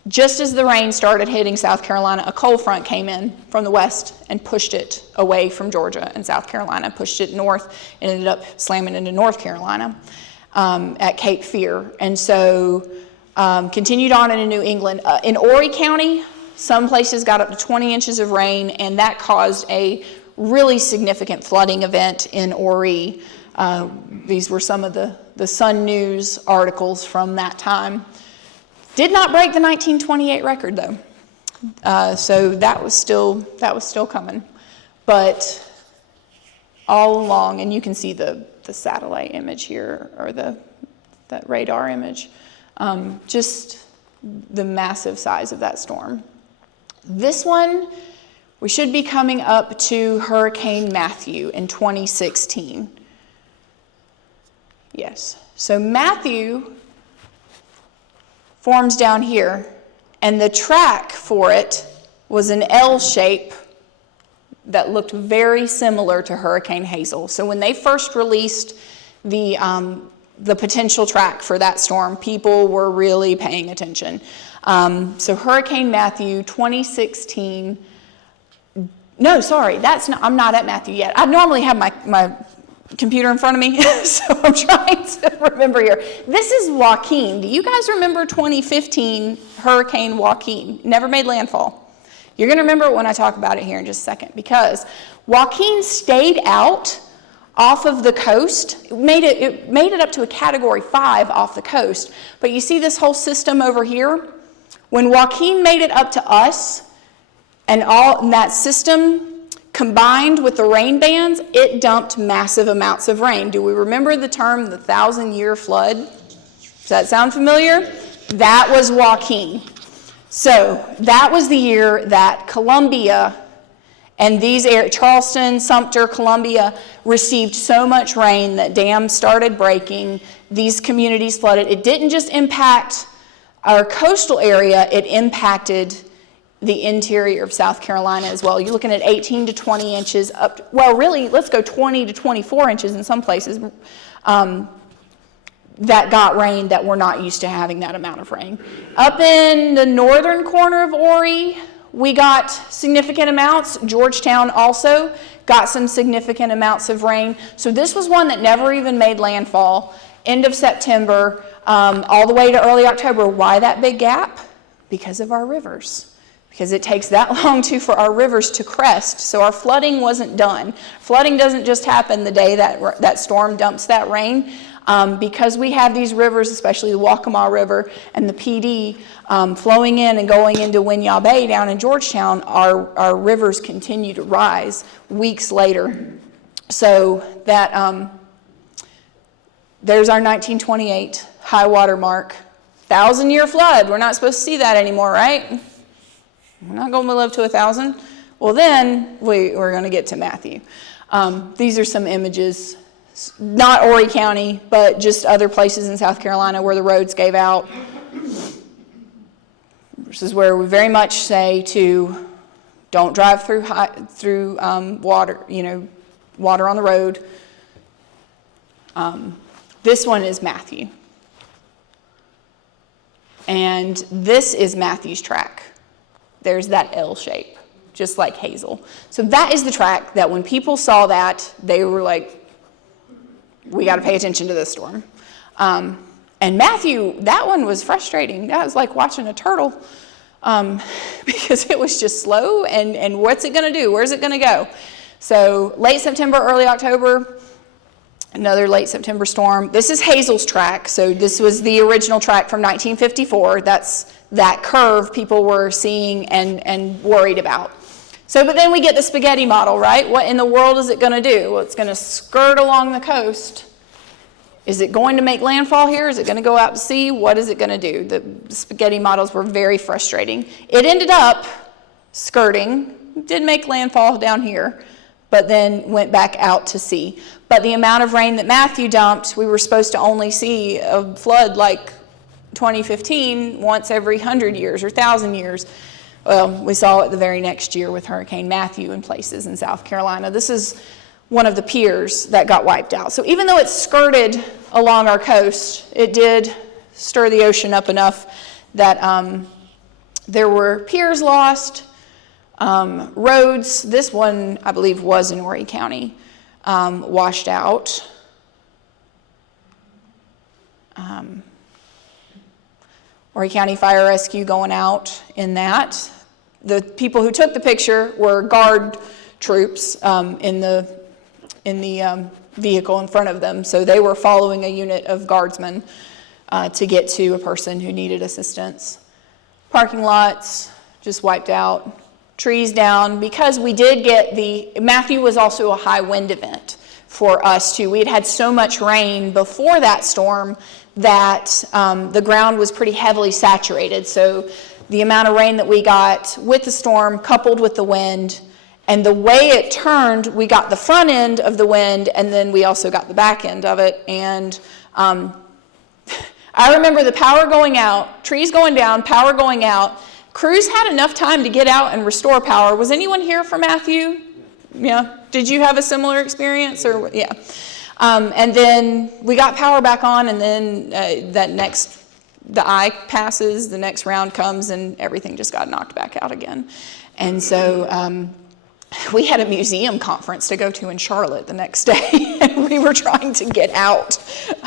just as the rain started hitting South Carolina, a cold front came in from the west and pushed it away from Georgia and South Carolina, pushed it north, and ended up slamming into North Carolina at Cape Fear. And so continued on into New England. In Horry County, some places got up to 20 inches of rain, and that caused a really significant flooding event in Horry. These were some of the Sun News articles from that time. Did not break the 1928 record though, so that was still coming. But all along, and you can see the satellite image here, or that radar image, just the massive size of that storm. This one, we should be coming up to Hurricane Matthew in 2016. Yes, so Matthew forms down here, and the track for it was an L shape that looked very similar to Hurricane Hazel. So when they first released the potential track for that storm, people were really paying attention. So Hurricane Matthew 2016, no, sorry, I'm not at Matthew yet. I normally have my computer in front of me, so I'm trying to remember here. This is Joaquin. Do you guys remember 2015 Hurricane Joaquin? Never made landfall. You're going to remember it when I talk about it here in just a second, because Joaquin stayed out off of the coast. It made it up to a Category 5 off the coast. But you see this whole system over here? When Joaquin made it up to us, and that system combined with the rain bands, it dumped massive amounts of rain. Do we remember the term, the 1,000-year flood? Does that sound familiar? That was Joaquin. So that was the year that Columbia and these areas, Charleston, Sumter, Columbia, received so much rain that dams started breaking. These communities flooded. It didn't just impact our coastal area, it impacted the interior of South Carolina as well. You're looking at 18 to 20 inches up, well, really, let's go 20 to 24 inches in some places that got rain that we're not used to having that amount of rain. Up in the northern corner of Horry, we got significant amounts. Georgetown also got some significant amounts of rain. So this was one that never even made landfall. End of September, all the way to early October. Why that big gap? Because of our rivers. Because it takes that long for our rivers to crest. So our flooding wasn't done. Flooding doesn't just happen the day that storm dumps that rain. Because we have these rivers, especially the Waccamaw River and the PD, flowing in and going into Winyah Bay down in Georgetown, our rivers continue to rise weeks later. So that there's our 1928 high water mark. 1,000-year flood. We're not supposed to see that anymore, right? We're not going to live to 1,000. Well, then we're going to get to Matthew. These are some images, not Horry County, but just other places in South Carolina where the roads gave out. This is where we very much say to don't drive through water, water on the road. This one is Matthew. And this is Matthew's track. There's that L shape, just like Hazel. So that is the track that when people saw that, they were like, we got to pay attention to this storm. And Matthew, that one was frustrating. That was like watching a turtle because it was just slow, and what's it going to do? Where's it going to go? So late September, early October, another late September storm. This is Hazel's track, so this was the original track from 1954. That's that curve people were seeing and worried about. So, but then we get the spaghetti model, right? What in the world is it going to do? Well, it's going to skirt along the coast. Is it going to make landfall here? Is it going to go out to sea? What is it going to do? The spaghetti models were very frustrating. It ended up skirting, did make landfall down here, but then went back out to sea. But the amount of rain that Matthew dumped, we were supposed to only see a flood like 2015 once every 100 years or 1,000 years. Well, we saw it the very next year with Hurricane Matthew in places in South Carolina. This is one of the piers that got wiped out. So even though it skirted along our coast, it did stir the ocean up enough that there were piers lost, roads. This one, I believe, was in Horry County, washed out. Horry County Fire Rescue going out in that. The people who took the picture were guard troops in the vehicle in front of them. So they were following a unit of guardsmen to get to a person who needed assistance. Parking lots just wiped out. Trees down, because we did get Matthew was also a high wind event for us too. We had had so much rain before that storm that the ground was pretty heavily saturated. So the amount of rain that we got with the storm coupled with the wind, and the way it turned, we got the front end of the wind, and then we also got the back end of it. And I remember the power going out, trees going down, power going out. Crews had enough time to get out and restore power. Was anyone here for Matthew? Yeah. Did you have a similar experience? Or yeah. And then we got power back on, and then the eye passes, the next round comes, and everything just got knocked back out again. And so we had a museum conference to go to in Charlotte the next day, and we were trying to get out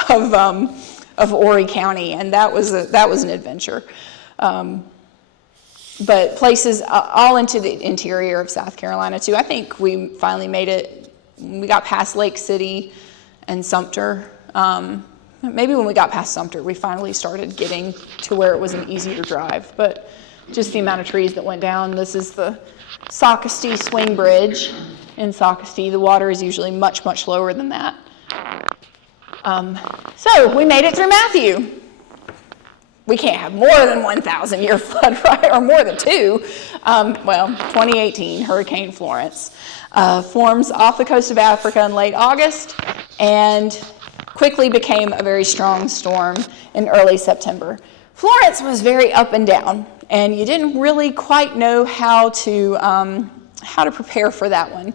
of Horry County, and that was an adventure. But places all into the interior of South Carolina too. I think we finally made it. We got past Lake City and Sumter. Maybe when we got past Sumter, we finally started getting to where it was an easier drive. But just the amount of trees that went down. This is the Socastee Swing Bridge in Socastee. The water is usually much, much lower than that. So we made it through Matthew. We can't have more than 1,000-year flood, right? Or more than two. 2018, Hurricane Florence forms off the coast of Africa in late August and quickly became a very strong storm in early September. Florence was very up and down, and you didn't really quite know how to prepare for that one.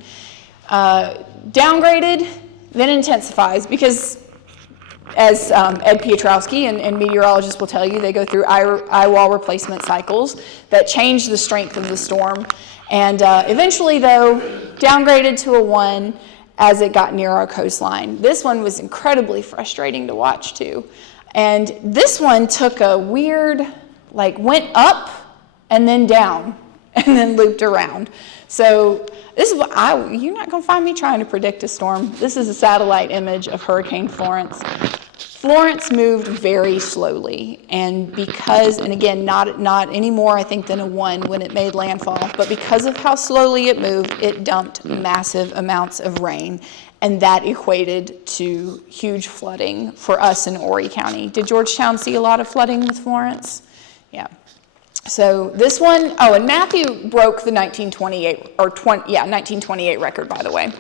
Downgraded, then intensifies, because as Ed Piotrowski and meteorologists will tell you, they go through eye wall replacement cycles that change the strength of the storm. And eventually, though, downgraded to a 1 as it got near our coastline. This one was incredibly frustrating to watch, too. And this one took a weird, went up and then down and then looped around. So this is you're not going to find me trying to predict a storm. This is a satellite image of Hurricane Florence. Florence moved very slowly, and again, not any more, I think, than a 1 when it made landfall, but because of how slowly it moved, it dumped massive amounts of rain, and that equated to huge flooding for us in Horry County. Did Georgetown see a lot of flooding with Florence? Yeah. So this one, and Matthew broke the 1928 record, by the way,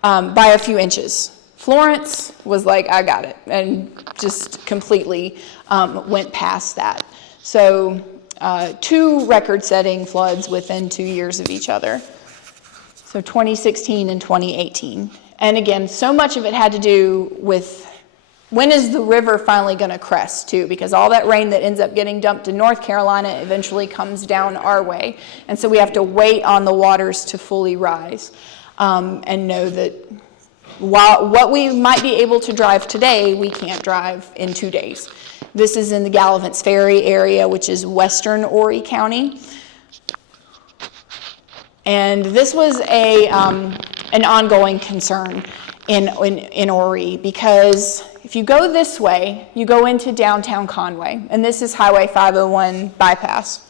by a few inches. Florence was like, I got it, and just completely went past that. So 2 record-setting floods within 2 years of each other. So 2016 and 2018. And again, so much of it had to do with when is the river finally going to crest, too? Because all that rain that ends up getting dumped in North Carolina eventually comes down our way. And so we have to wait on the waters to fully rise and know that while what we might be able to drive today, we can't drive in 2 days. This is in the Gallivants Ferry area, which is western Horry County. And this was an ongoing concern. in Horry, because if you go this way, you go into downtown Conway, and this is Highway 501 bypass.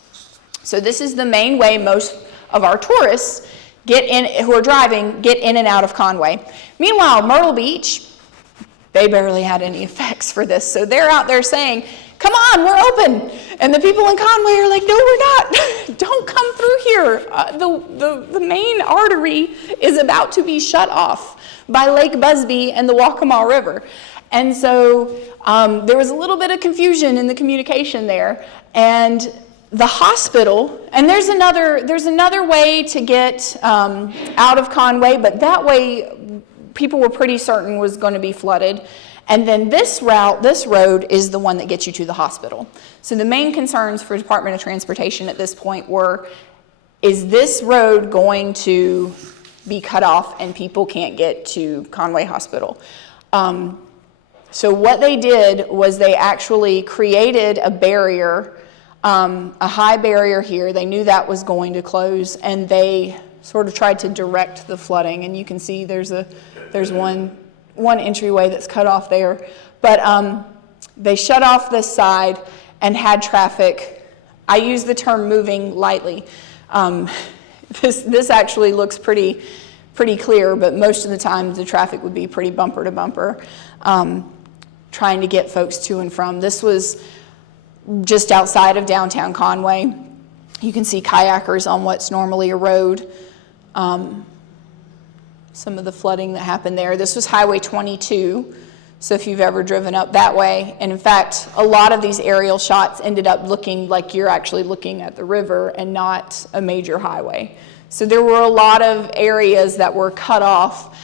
So this is the main way most of our tourists who are driving get in and out of Conway. Meanwhile, Myrtle Beach, they barely had any effects for this. So they're out there saying, come on, we're open. And the people in Conway are like, no, we're not. Don't come through here. The main artery is about to be shut off by Lake Busby and the Waccamaw River. And so there was a little bit of confusion in the communication there. And the hospital, and there's another way to get out of Conway, but that way people were pretty certain was going to be flooded. And then this road is the one that gets you to the hospital. So the main concerns for Department of Transportation at this point were, is this road going to be cut off and people can't get to Conway Hospital? So what they did was they actually created a barrier, a high barrier here. They knew that was going to close, and they sort of tried to direct the flooding. And you can see there's one entryway that's cut off there. But they shut off this side and had traffic. I use the term moving lightly. This actually looks pretty clear, but most of the time the traffic would be pretty bumper to bumper, trying to get folks to and from. This was just outside of downtown Conway. You can see kayakers on what's normally a road. Some of the flooding that happened there. This was Highway 22, so if you've ever driven up that way. And in fact, a lot of these aerial shots ended up looking like you're actually looking at the river and not a major highway. So there were a lot of areas that were cut off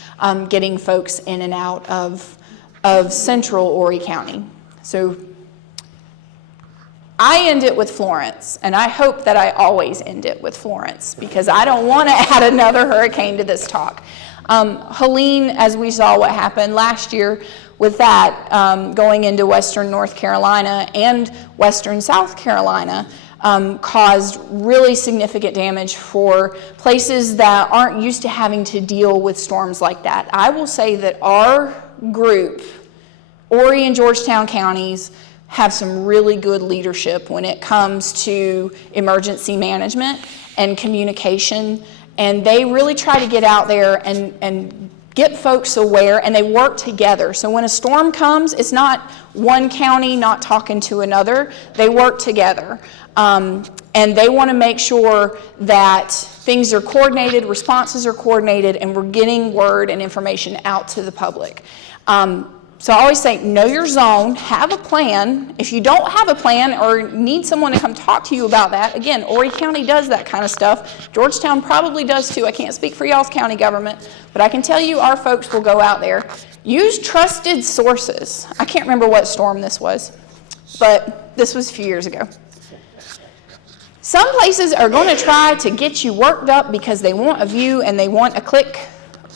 getting folks in and out of central Horry County. So I end it with Florence, and I hope that I always end it with Florence, because I don't want to add another hurricane to this talk. Helene, as we saw what happened last year with that, going into western North Carolina and western South Carolina, caused really significant damage for places that aren't used to having to deal with storms like that. I will say that our group, Horry and Georgetown counties, have some really good leadership when it comes to emergency management and communication, and they really try to get out there and get folks aware, and they work together. So when a storm comes, it's not one county not talking to another. They work together, and they want to make sure that things are coordinated, responses are coordinated, and we're getting word and information out to the public. So I always say, know your zone, have a plan. If you don't have a plan or need someone to come talk to you about that, again, Horry County does that kind of stuff. Georgetown probably does too. I can't speak for y'all's county government, but I can tell you our folks will go out there. Use trusted sources. I can't remember what storm this was, but this was a few years ago. Some places are going to try to get you worked up because they want a view and they want a click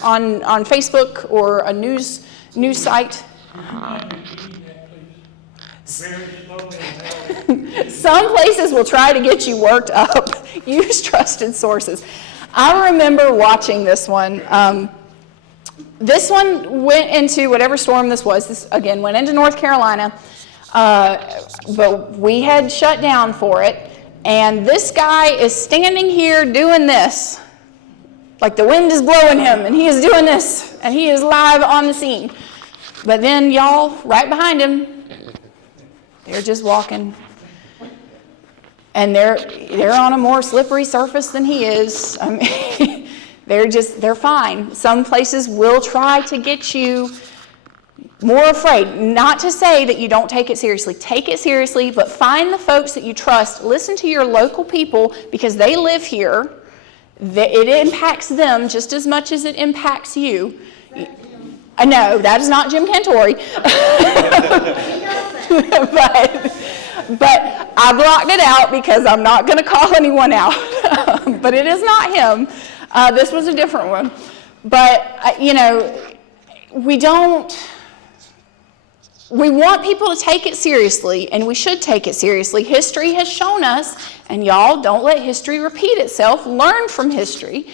on Facebook or a news site. Some places will try to get you worked up. Use trusted sources. I remember watching this one. This one went into whatever storm this was. This, again, went into North Carolina, but we had shut down for it. And this guy is standing here doing this, like the wind is blowing him, and he is doing this, and he is live on the scene. But then y'all, right behind him, they're just walking. And they're on a more slippery surface than he is. I mean, they're fine. Some places will try to get you more afraid. Not to say that you don't take it seriously. Take it seriously, but find the folks that you trust. Listen to your local people, because they live here. It impacts them just as much as it impacts you. No, that is not Jim Cantori. but I blocked it out because I'm not going to call anyone out. But it is not him. This was a different one. But, we want people to take it seriously, and we should take it seriously. History has shown us, and y'all, don't let history repeat itself. Learn from history.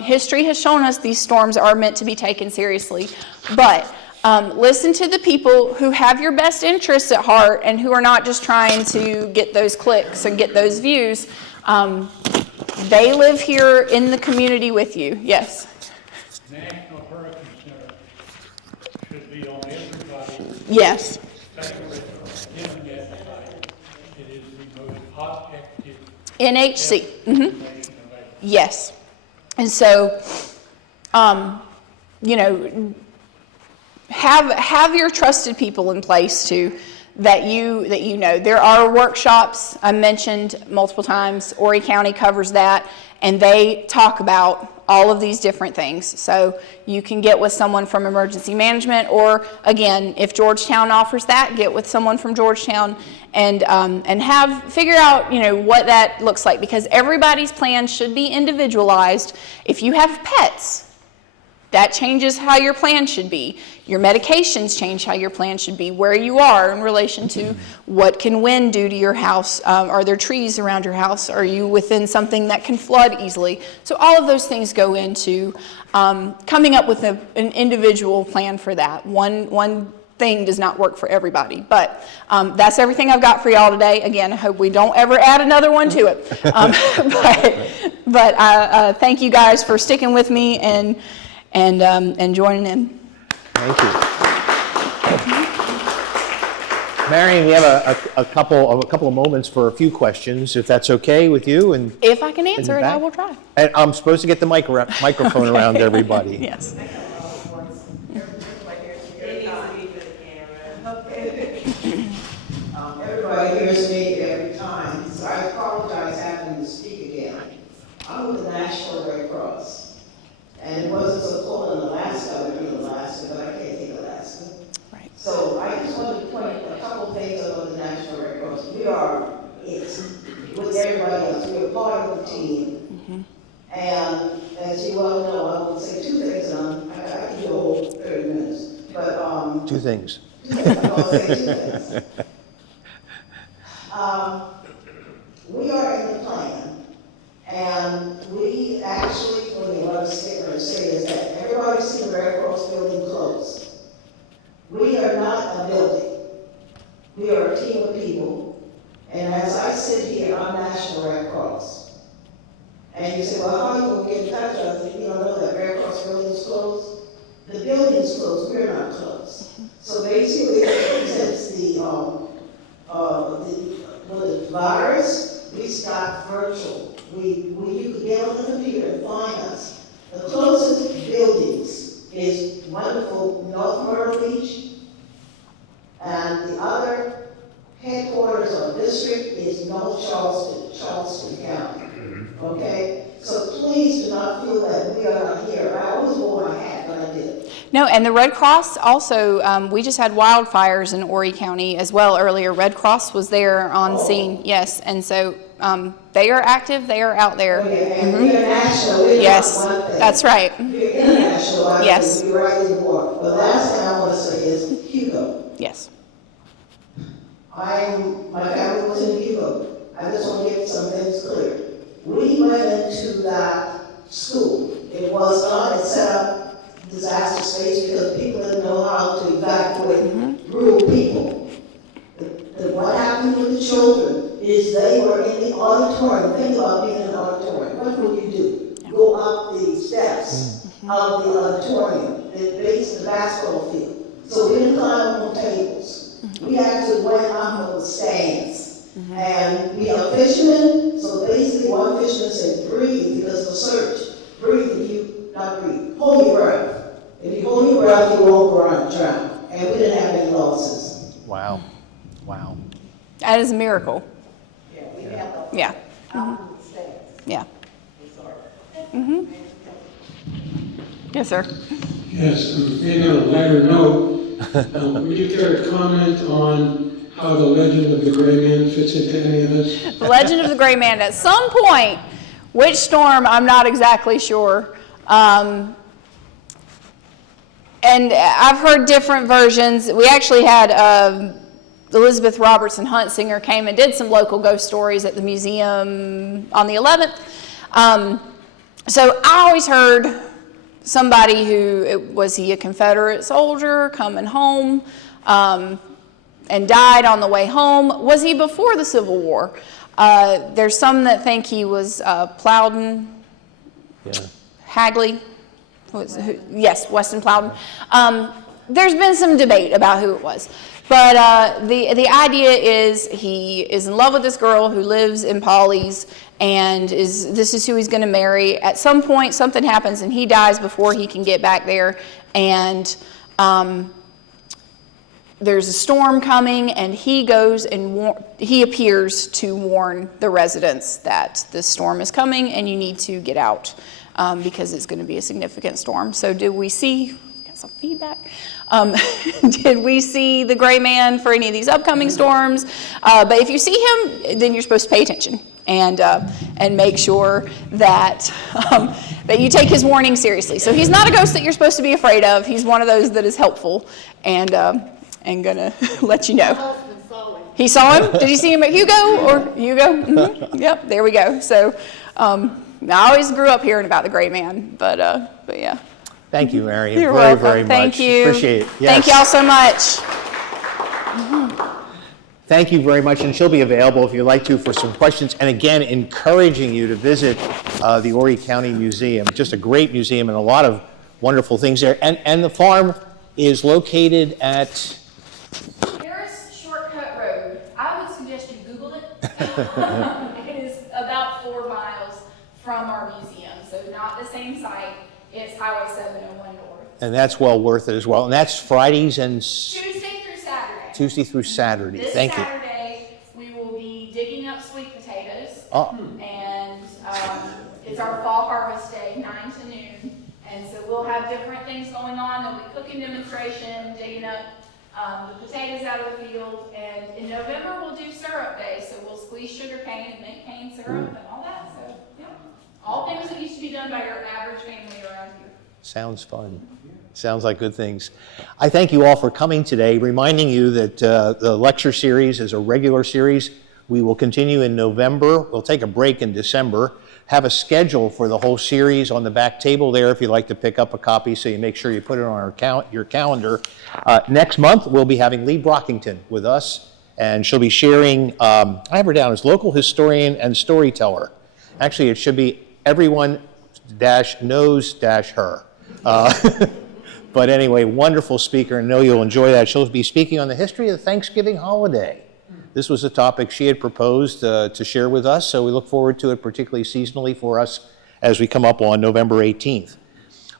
History has shown us these storms are meant to be taken seriously, but listen to the people who have your best interests at heart and who are not just trying to get those clicks and get those views. They live here in the community with you. Yes? National Hurricane Center should be on everybody's Yes. internet site. It is the most hot active NHC. information available. Yes. And so, you know, have your trusted people in place too, that you know. There are workshops I mentioned multiple times. Horry County covers that, and they talk about all of these different things. So you can get with someone from emergency management, or again, if Georgetown offers that, get with someone from Georgetown and figure out, you know, what that looks like, because everybody's plan should be individualized. If you have pets, that changes how your plan should be. Your medications change how your plan should be, where you are in relation to what can wind do to your house. Are there trees around your house? Are you within something that can flood easily? So all of those things go into coming up with an individual plan for that. One thing does not work for everybody, but that's everything I've got for y'all today. Again, I hope we don't ever add another one to it. But thank you guys for sticking with me and joining in. Thank you. Marian, we have a couple of moments for a few questions, if that's okay with you. And If I can answer it, I back? will try. And I'm supposed to get the microphone around everybody. Yes. Everybody hears me every time, so I apologize having to speak again. I'm with the National Red Cross. And it wasn't so cold in Alaska, I would be in Alaska, but I can't take Alaska. Right. So I just wanted to point a couple things about the National Red Cross. We are, it's with everybody else, we are part of the team. Mm-hmm. And as you well know, I will say two things, and I can do a whole 30 minutes, but Two things. I'll say two things. We are in the plan, and we actually, when you want to say is that everybody's seen the Red Cross building closed. We are not a building. We are a team of people. And as I sit here, I'm National Red Cross. And you say, well, how are you going to get in touch with us if you don't know that Red Cross building is closed? The building is closed, we're not closed. So basically, it represents the virus. We start virtual. You could get on the computer and find us. The closest buildings is wonderful North Myrtle Beach, and the other headquarters or district is North Charleston County. Okay? So please do not feel that we are not here. I always wore my hat, but I did. No, and the Red Cross also, we just had wildfires in Horry County as well earlier. Red Cross was there on scene, yes, and so they are active, they are out there. Oh, yeah, and we're international. We're Yes, not one thing. that's right. We're international. I Yes. think we're right in the war. The last thing I want to say is Hugo. Yes. My family was in Hugo. I just want to get some things clear. We went into that school. It was not a set up disaster space because people didn't know how to evacuate rural people. What happened with the children is they were in the auditorium. Think about being in an auditorium. What will you do? Go up the steps of the auditorium, the base of the basketball field. So we didn't climb on tables. We actually went up on the stands. And we are fishermen, so basically one fisherman said, breathe, because the search, breathe, if you, not breathe, hold your breath. If you hold your breath, you won't drown. And we didn't have any losses. Wow. Wow. That is a miracle. Yeah, we had the Yeah. top of the stairs. Yeah. Mm-hmm. Yes, sir. Yes, in a lighter note, would you care to comment on how the legend of the Gray Man fits into any of this? The Legend of the Gray Man. At some point, which storm, I'm not exactly sure. And I've heard different versions. We actually had Elizabeth Robertson Hunt singer came and did some local ghost stories at the museum on the 11th. So I always heard somebody who, was he a Confederate soldier coming home and died on the way home? Was he before the Civil War? There's some that think he was Plowden, Hagley, yes, Weston Plowden. There's been some debate about who it was. But the idea is he is in love with this girl who lives in Pawleys, and this is who he's going to marry. At some point, something happens, and he dies before he can get back there. And there's a storm coming, and he goes and he appears to warn the residents that this storm is coming, and you need to get out because it's going to be a significant storm. So did we see? Got some feedback. Did we see the gray man for any of these upcoming storms? But if you see him, then you're supposed to pay attention and make sure that that you take his warning seriously. So he's not a ghost that you're supposed to be afraid of. He's one of those that is helpful and gonna let you know. He saw him. Did you see him at Hugo or Hugo? Mm-hmm. Yep, there we go. So I always grew up hearing about the gray man, but yeah. Thank you, Marian. You're very, welcome. very much. Thank you. Appreciate it. Yes. Thank y'all so much. Thank you very much, and she'll be available if you'd like to for some questions. And again, encouraging you to visit the Horry County Museum. Just a great museum and a lot of wonderful things there. And the farm is located at... Harris Shortcut Road. I would suggest you Google it. It is about 4 miles from our museum, so not the same site. It's Highway 701 North. And that's well worth it as well. And that's Fridays and... Tuesday through Saturday. Tuesday through Saturday. This Thank Saturday, we will be digging up sweet potatoes. Oh. And it's our fall harvest day, 9 to noon. And so we'll have different things going on. There'll be cooking demonstration, digging up the potatoes out of the field. And in November, we'll do syrup day. So we'll squeeze sugar cane and make cane syrup and all that. So, yeah. All things that used to be done by your average family around here. Sounds fun. Sounds like good things. I thank you all for coming today, reminding you that the lecture series is a regular series. We will continue in November. We'll take a break in December. Have a schedule for the whole series on the back table there if you'd like to pick up a copy, so you make sure you put it on your calendar. Next month, we'll be having Lee Brockington with us, and she'll be sharing, I have her down as local historian and storyteller. Actually, it should be everyone knows her. But anyway, wonderful speaker, and I know you'll enjoy that. She'll be speaking on the history of the Thanksgiving holiday. This was a topic she had proposed to share with us, so we look forward to it, particularly seasonally for us as we come up on November 18th.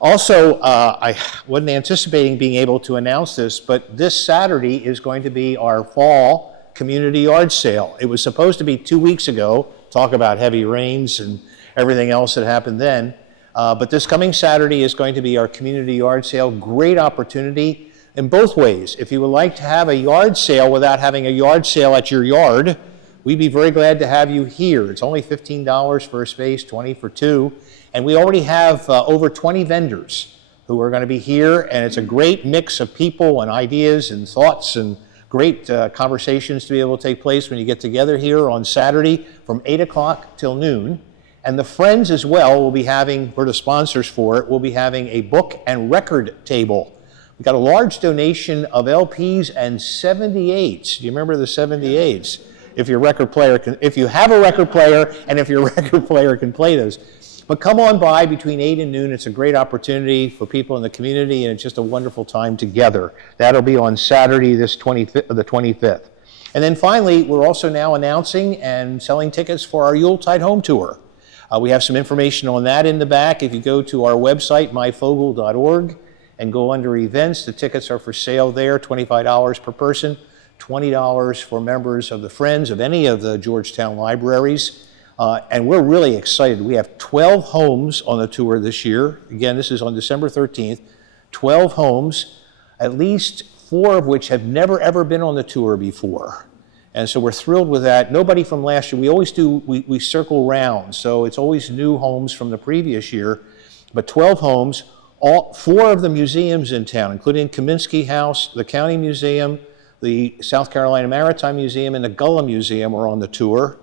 Also, I wasn't anticipating being able to announce this, but this Saturday is going to be our fall community yard sale. It was supposed to be 2 weeks ago, talk about heavy rains and everything else that happened then. But this coming Saturday is going to be our community yard sale. Great opportunity in both ways. If you would like to have a yard sale without having a yard sale at your yard, we'd be very glad to have you here. It's only $15 for a space, $20 for 2. And we already have over 20 vendors who are going to be here. And it's a great mix of people and ideas and thoughts and great conversations to be able to take place when you get together here on Saturday from 8 o'clock till noon. And the Friends as well will be having, we're the sponsors for it, we'll be having a book and record table. We got a large donation of LPs and 78s. Do you remember the 78s? If your record player can, if you have a record player, and if your record player can play those. But come on by between 8 and noon. It's a great opportunity for people in the community, and it's just a wonderful time together. That'll be on Saturday, the 25th. And then finally, we're also now announcing and selling tickets for our Yuletide Home Tour. We have some information on that in the back. If you go to our website, myfogle.org, and go under events, the tickets are for sale there, $25 per person, $20 for members of the Friends of any of the Georgetown libraries. And we're really excited. We have 12 homes on the tour this year. Again, this is on December 13th. 12 homes, at least 4 of which have never ever been on the tour before. And so we're thrilled with that. Nobody from last year. We always do, we circle round. So it's always new homes from the previous year. But 12 homes, 4 of the museums in town, including Kaminsky House, the County Museum, the South Carolina Maritime Museum, and the Gullah Museum are on the tour.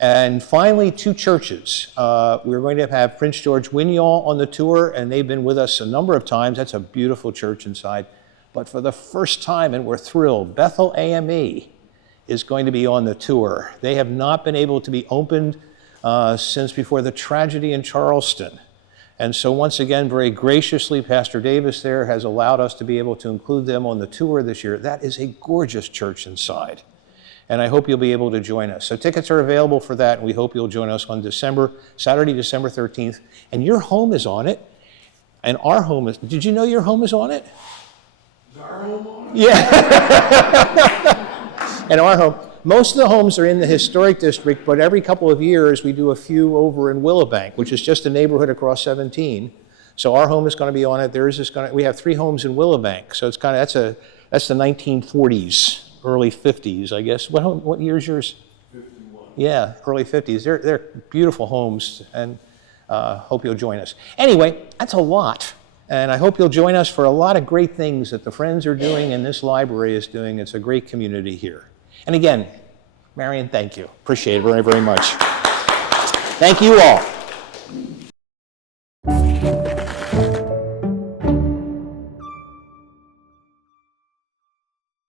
And finally, 2 churches. We're going to have Prince George Wignaw on the tour, and they've been with us a number of times. That's a beautiful church inside. But for the first time, and we're thrilled, Bethel AME is going to be on the tour. They have not been able to be opened since before the tragedy in Charleston. And so once again, very graciously, Pastor Davis there has allowed us to be able to include them on the tour this year. That is a gorgeous church inside. And I hope you'll be able to join us. So tickets are available for that, and we hope you'll join us on Saturday, December 13th. And your home is on it, and our home is, did you know your home is on it? Is our home on it? Yeah. And our home, most of the homes are in the historic district, but every couple of years we do a few over in Willowbank, which is just a neighborhood across 17. So our home is going to be on it. We have 3 homes in Willowbank, so it's kind of, that's the 1940s. Early 50s, I guess. What year is yours? 51. Yeah, early 50s. They're beautiful homes, and hope you'll join us. Anyway, that's a lot, and I hope you'll join us for a lot of great things that the Friends are doing and this library is doing. It's a great community here. And again, Marian, thank you. Appreciate it very, very much. Thank you all.